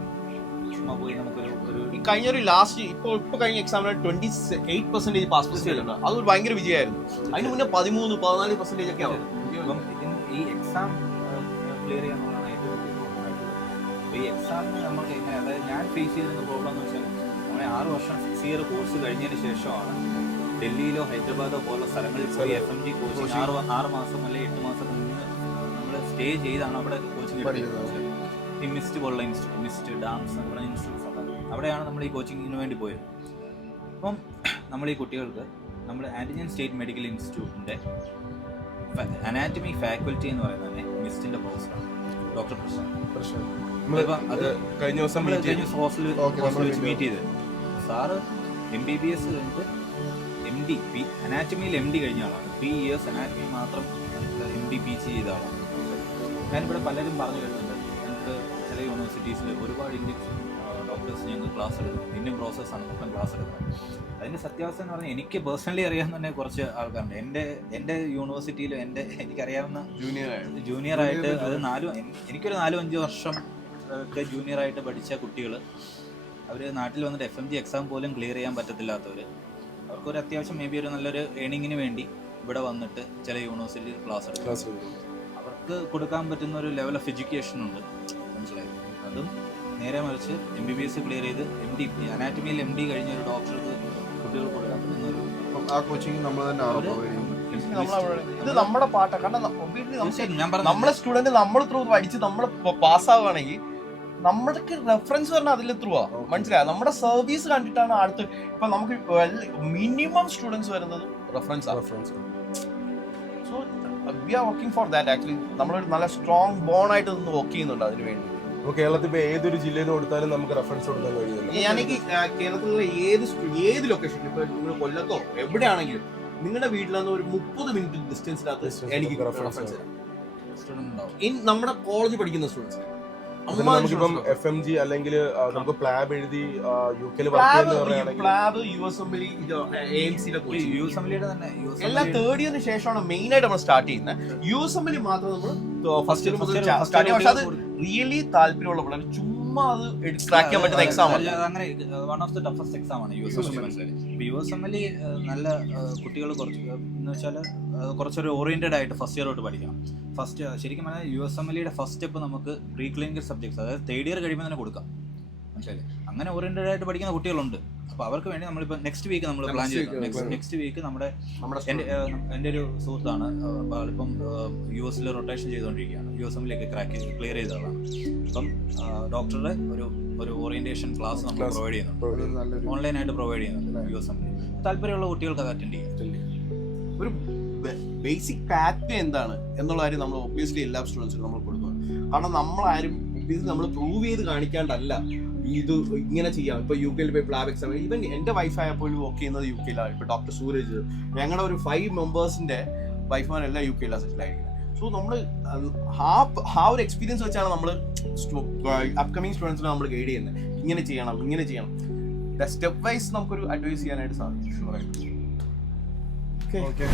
ചുമ്മാ പോയി നമുക്കൊരു കഴിഞ്ഞ ഒരു ലാസ്റ്റ് ഇപ്പൊ കഴിഞ്ഞ എക്സാമിന് 28% പാസ് പെർസെന്റേജ് ഉണ്ട്. അതൊരു ഭയങ്കര വിജയമായിരുന്നു. അതിന് മുന്നേ 13-14% ഒക്കെ ആവും. ഈ എക്സാം ക്ലിയർ ചെയ്യാന്നുള്ളതാണ് ഏറ്റവും ഇമ്പോർട്ടൻ്റ്. അപ്പോൾ ഈ എക്സാമിന് നമുക്ക് എങ്ങനെ, അതായത് ഞാൻ ഫേസ് ചെയ്തിരുന്ന പ്രോബ്ലം എന്ന് വെച്ചാൽ നമ്മളെ 6 വർഷം 6 year കോഴ്സ് കഴിഞ്ഞതിന് ശേഷമാണ് ഡൽഹിയിലോ ഹൈദരാബാദോ പോലുള്ള സ്ഥലങ്ങളിൽ പോയി FMG കോച്ചിങ് 6 മാസം അല്ലെങ്കിൽ 8 മാസം നിന്ന് നമ്മൾ സ്റ്റേ ചെയ്താണ് അവിടെ കോച്ചിങ് എടുക്കുന്നത്. ഈ മിസ്റ്റ് പോലുള്ള ഇൻസ്റ്റിറ്റ്യൂട്ട്, മിസ്റ്റ് ഡാംസ് എന്ന് പറഞ്ഞ ഇൻസ്റ്റിറ്റ്യൂട്ട്സ് ഉണ്ട്. അവിടെയാണ് നമ്മൾ ഈ കോച്ചിങ്ങിന് വേണ്ടി പോയത്. അപ്പം നമ്മൾ ഈ കുട്ടികൾക്ക് നമ്മൾ ആൻറ്റിജൻ സ്റ്റേറ്റ് മെഡിക്കൽ ഇൻസ്റ്റിറ്റ്യൂട്ടിൻ്റെ അനാറ്റമി ഫാക്കൽറ്റി എന്ന് പറയുന്നത് മിസ്റ്റിൻ്റെ പ്രൊഫസറാണ് ഡോക്ടർ പ്രശാന്ത്. അത് കഴിഞ്ഞ ദിവസം ഹോസ്റ്റലിൽ വെച്ച് മീറ്റ് ചെയ്ത് സാറ് MBBS കഴിഞ്ഞിട്ട് MD അനാറ്റമിയിൽ MD കഴിഞ്ഞ ആളാണ്. 3 years അനാറ്റമി മാത്രം MD PG ചെയ്ത ആളാണ്. ഞാനിവിടെ പലരും പറഞ്ഞു കേട്ടിട്ടുണ്ട്, ഞങ്ങൾക്ക് ചില യൂണിവേഴ്സിറ്റീസിൽ ഒരുപാട് ഇന്ത്യൻ ഡോക്ടേഴ്സ് ഞങ്ങൾക്ക് ക്ലാസ് എടുക്കും. ഇന്ത്യൻ പ്രോസസ്സാണ് മൊത്തം ക്ലാസ് എടുക്കുന്നത്. അതിൻ്റെ സത്യാവസ്ഥ എന്ന് പറഞ്ഞാൽ എനിക്ക് പേഴ്സണലി അറിയാവുന്ന തന്നെ കുറച്ച് ആൾക്കാരുണ്ട്. എൻ്റെ യൂണിവേഴ്സിറ്റിയിലും എനിക്കറിയാവുന്ന ജൂനിയറായിട്ട് അത് എനിക്കൊരു 4-5 വർഷം ഒക്കെ ജൂനിയറായിട്ട് പഠിച്ച കുട്ടികൾ, അവർ നാട്ടിൽ വന്നിട്ട് FMG എക്സാം പോലും ക്ലിയർ ചെയ്യാൻ പറ്റത്തില്ലാത്തവർ, അവർക്കൊരു അത്യാവശ്യം മേ ബി ഒരു നല്ലൊരു ഏണിങ്ങിന് വേണ്ടി ഇവിടെ വന്നിട്ട് ചില യൂണിവേഴ്സിറ്റിയിൽ ക്ലാസ് എടുക്കും. അവർക്ക് കൊടുക്കാൻ പറ്റുന്ന ഒരു ലെവൽ ഓഫ് എഡ്യൂക്കേഷൻ ഉണ്ട്, മനസ്സിലായി. അതും നേരെ മറിച്ച് MBBS ക്ലിയർ ചെയ്ത് MD അനാറ്റമിയിൽ MD കഴിഞ്ഞ ഒരു ഡോക്ടർക്ക് കുട്ടികൾ കൊടുക്കാൻ പറ്റുന്ന ഒരു ആ കോച്ചിങ് നമ്മൾ തന്നെ പ്രൊവൈഡ് ചെയ്യുന്നത്. ഇത് നമ്മുടെ പാട്ടാണ്. കാരണം ഞാൻ പറഞ്ഞു നമ്മളെ സ്റ്റുഡന്റ് നമ്മൾ ത്രൂ പഠിച്ച് നമ്മൾ പാസ്സാവുകയാണെങ്കിൽ നമ്മൾക്ക് റെഫറൻസ് പറഞ്ഞാൽ അതിൽ ത്രൂ ആ മനസ്സിലായി. നമ്മുടെ സർവീസ് കണ്ടിട്ടാണ് അടുത്ത് ഇപ്പൊ നമുക്ക് മിനിമം സ്റ്റുഡൻസ് വരുന്നത് റെഫറൻസ് ആണ്. So we are working for that. Actually നമ്മളൊരു നല്ല സ്ട്രോങ് ബോൺ ആയിട്ട് നിന്ന് വർക്ക് ചെയ്യുന്നുണ്ട് അതിന് വേണ്ടി. ഇപ്പൊ കേരളത്തിൽ ഇപ്പൊ ഏതൊരു ജില്ലയിൽ നിന്ന് കൊടുത്താലും നമുക്ക് റെഫറൻസ് കൊടുക്കാൻ കഴിയുമല്ലോ. ഞാനെങ്കിൽ കേരളത്തിലുള്ള ഏത് ലൊക്കേഷൻ, ഇപ്പൊ നിങ്ങൾ കൊല്ലത്തോ എവിടെയാണെങ്കിലും നിങ്ങളുടെ വീട്ടിൽ നിന്ന് ഒരു 30 മിനിറ്റ് ഡിസ്റ്റൻസിനകത്ത് എനിക്ക് റെഫറൻസ് തരാം. സ്റ്റുഡൻറ് ഉണ്ടാവും. നമ്മുടെ കോളേജ് പഠിക്കുന്ന സ്റ്റുഡൻസ് നമുക്കിപ്പം FMG അല്ലെങ്കിൽ നമുക്ക് പ്ലാബ് എഴുതി UK പ്ലാബ് USMLE AMCയുടെ USMLEയുടെ തന്നെ എല്ലാം തേർഡ് ഇയറിന് ശേഷമാണ് മെയിൻ ആയിട്ട് നമ്മൾ സ്റ്റാർട്ട് ചെയ്യുന്നത്. USMLE മാത്രം നമ്മൾ ഫസ്റ്റ് ഇയർ മുതൽ സ്റ്റാർട്ട് ചെയ്യും. പക്ഷെ അത് റിയലി താല്പര്യമുള്ള പിള്ളേർ ചുമ്മാ അത് ക്രാക്ക് ചെയ്യാൻ പറ്റുന്ന എക്സാം ആണ്. അങ്ങനെ one of the toughest exam ആണ് USMLE. മനസ്സിലായി. USMLE നല്ല കുട്ടികൾ കുറച്ച് എന്ന് വെച്ചാൽ കുറച്ചൊരു ഓറിയന്റഡ് ആയിട്ട് ഫസ്റ്റ് ഇയർ തൊട്ട് പഠിക്കണം. ശരിക്കും പറഞ്ഞാൽ USMLEയുടെ ഫസ്റ്റ് സ്റ്റെപ്പ് നമുക്ക് പ്രീ ക്ലിനിക്കൽ സബ്ജക്ട്സ്, അതായത് തേർഡ് ഇയർ കഴിയുമ്പോൾ തന്നെ കൊടുക്കാം, മനസ്സിലായി. അങ്ങനെ ഓറിയന്റഡ് ആയിട്ട് പഠിക്കുന്ന കുട്ടികളുണ്ട്. അപ്പോൾ അവർക്ക് വേണ്ടി നമ്മളിപ്പോൾ നെക്സ്റ്റ് വീക്ക് നമ്മൾ പ്ലാൻ ചെയ്തു. നെക്സ്റ്റ് വീക്ക് എൻ്റെ ഒരു സുഹൃത്താണ് ഇപ്പം US റൊട്ടേഷൻ ചെയ്തുകൊണ്ടിരിക്കുകയാണ്. USMLE ഒക്കെ ക്ലിയർ ചെയ്തതാണ്. അപ്പം ഡോക്ടറുടെ ഒരു ഓറിയന്റേഷൻ ക്ലാസ് നമ്മൾ പ്രൊവൈഡ് ചെയ്യുന്നുണ്ട്, ഓൺലൈനായിട്ട് പ്രൊവൈഡ് ചെയ്യുന്നുണ്ട് USMLE. താല്പര്യമുള്ള കുട്ടികൾക്ക് അത് അറ്റൻഡ് ചെയ്യാം. ഒരു ബേസിക് പാറ്റേൺ എന്താണ് എന്നുള്ള കാര്യം നമ്മൾ ഒബ്വിയസ്ലി എല്ലാ സ്റ്റുഡൻസിനും നമ്മൾ കൊടുക്കണം. കാരണം നമ്മളാരും ഇത് നമ്മൾ പ്രൂവ് ചെയ്ത് കാണിക്കാണ്ടല്ല ഇത് ഇങ്ങനെ ചെയ്യാം. ഇപ്പൊ UK പോയി പ്ലാബ് എക്സാം, ഈവൻ എന്റെ വൈഫായപ്പോഴും വർക്ക് ചെയ്യുന്നത് UK ഇപ്പൊ ഡോക്ടർ സൂരജ്, ഞങ്ങളുടെ ഒരു 5 മെമ്പേഴ്സിന്റെ വൈഫുമാരെല്ലാം UK സെറ്റിൽ ആയിരിക്കുന്നത്. സോ നമ്മൾ ആ ഒരു എക്സ്പീരിയൻസ് വെച്ചാണ് നമ്മൾ അപ്കമിങ് സ്റ്റുഡൻസിനെ നമ്മൾ ഗൈഡ് ചെയ്യുന്നത്. ഇങ്ങനെ ചെയ്യണം. സ്റ്റെപ്പ് വൈസ് നമുക്കൊരു അഡ്വൈസ് ചെയ്യാനായിട്ട് സാധിക്കും. ഷുവറായിട്ട്. ഓക്കെ.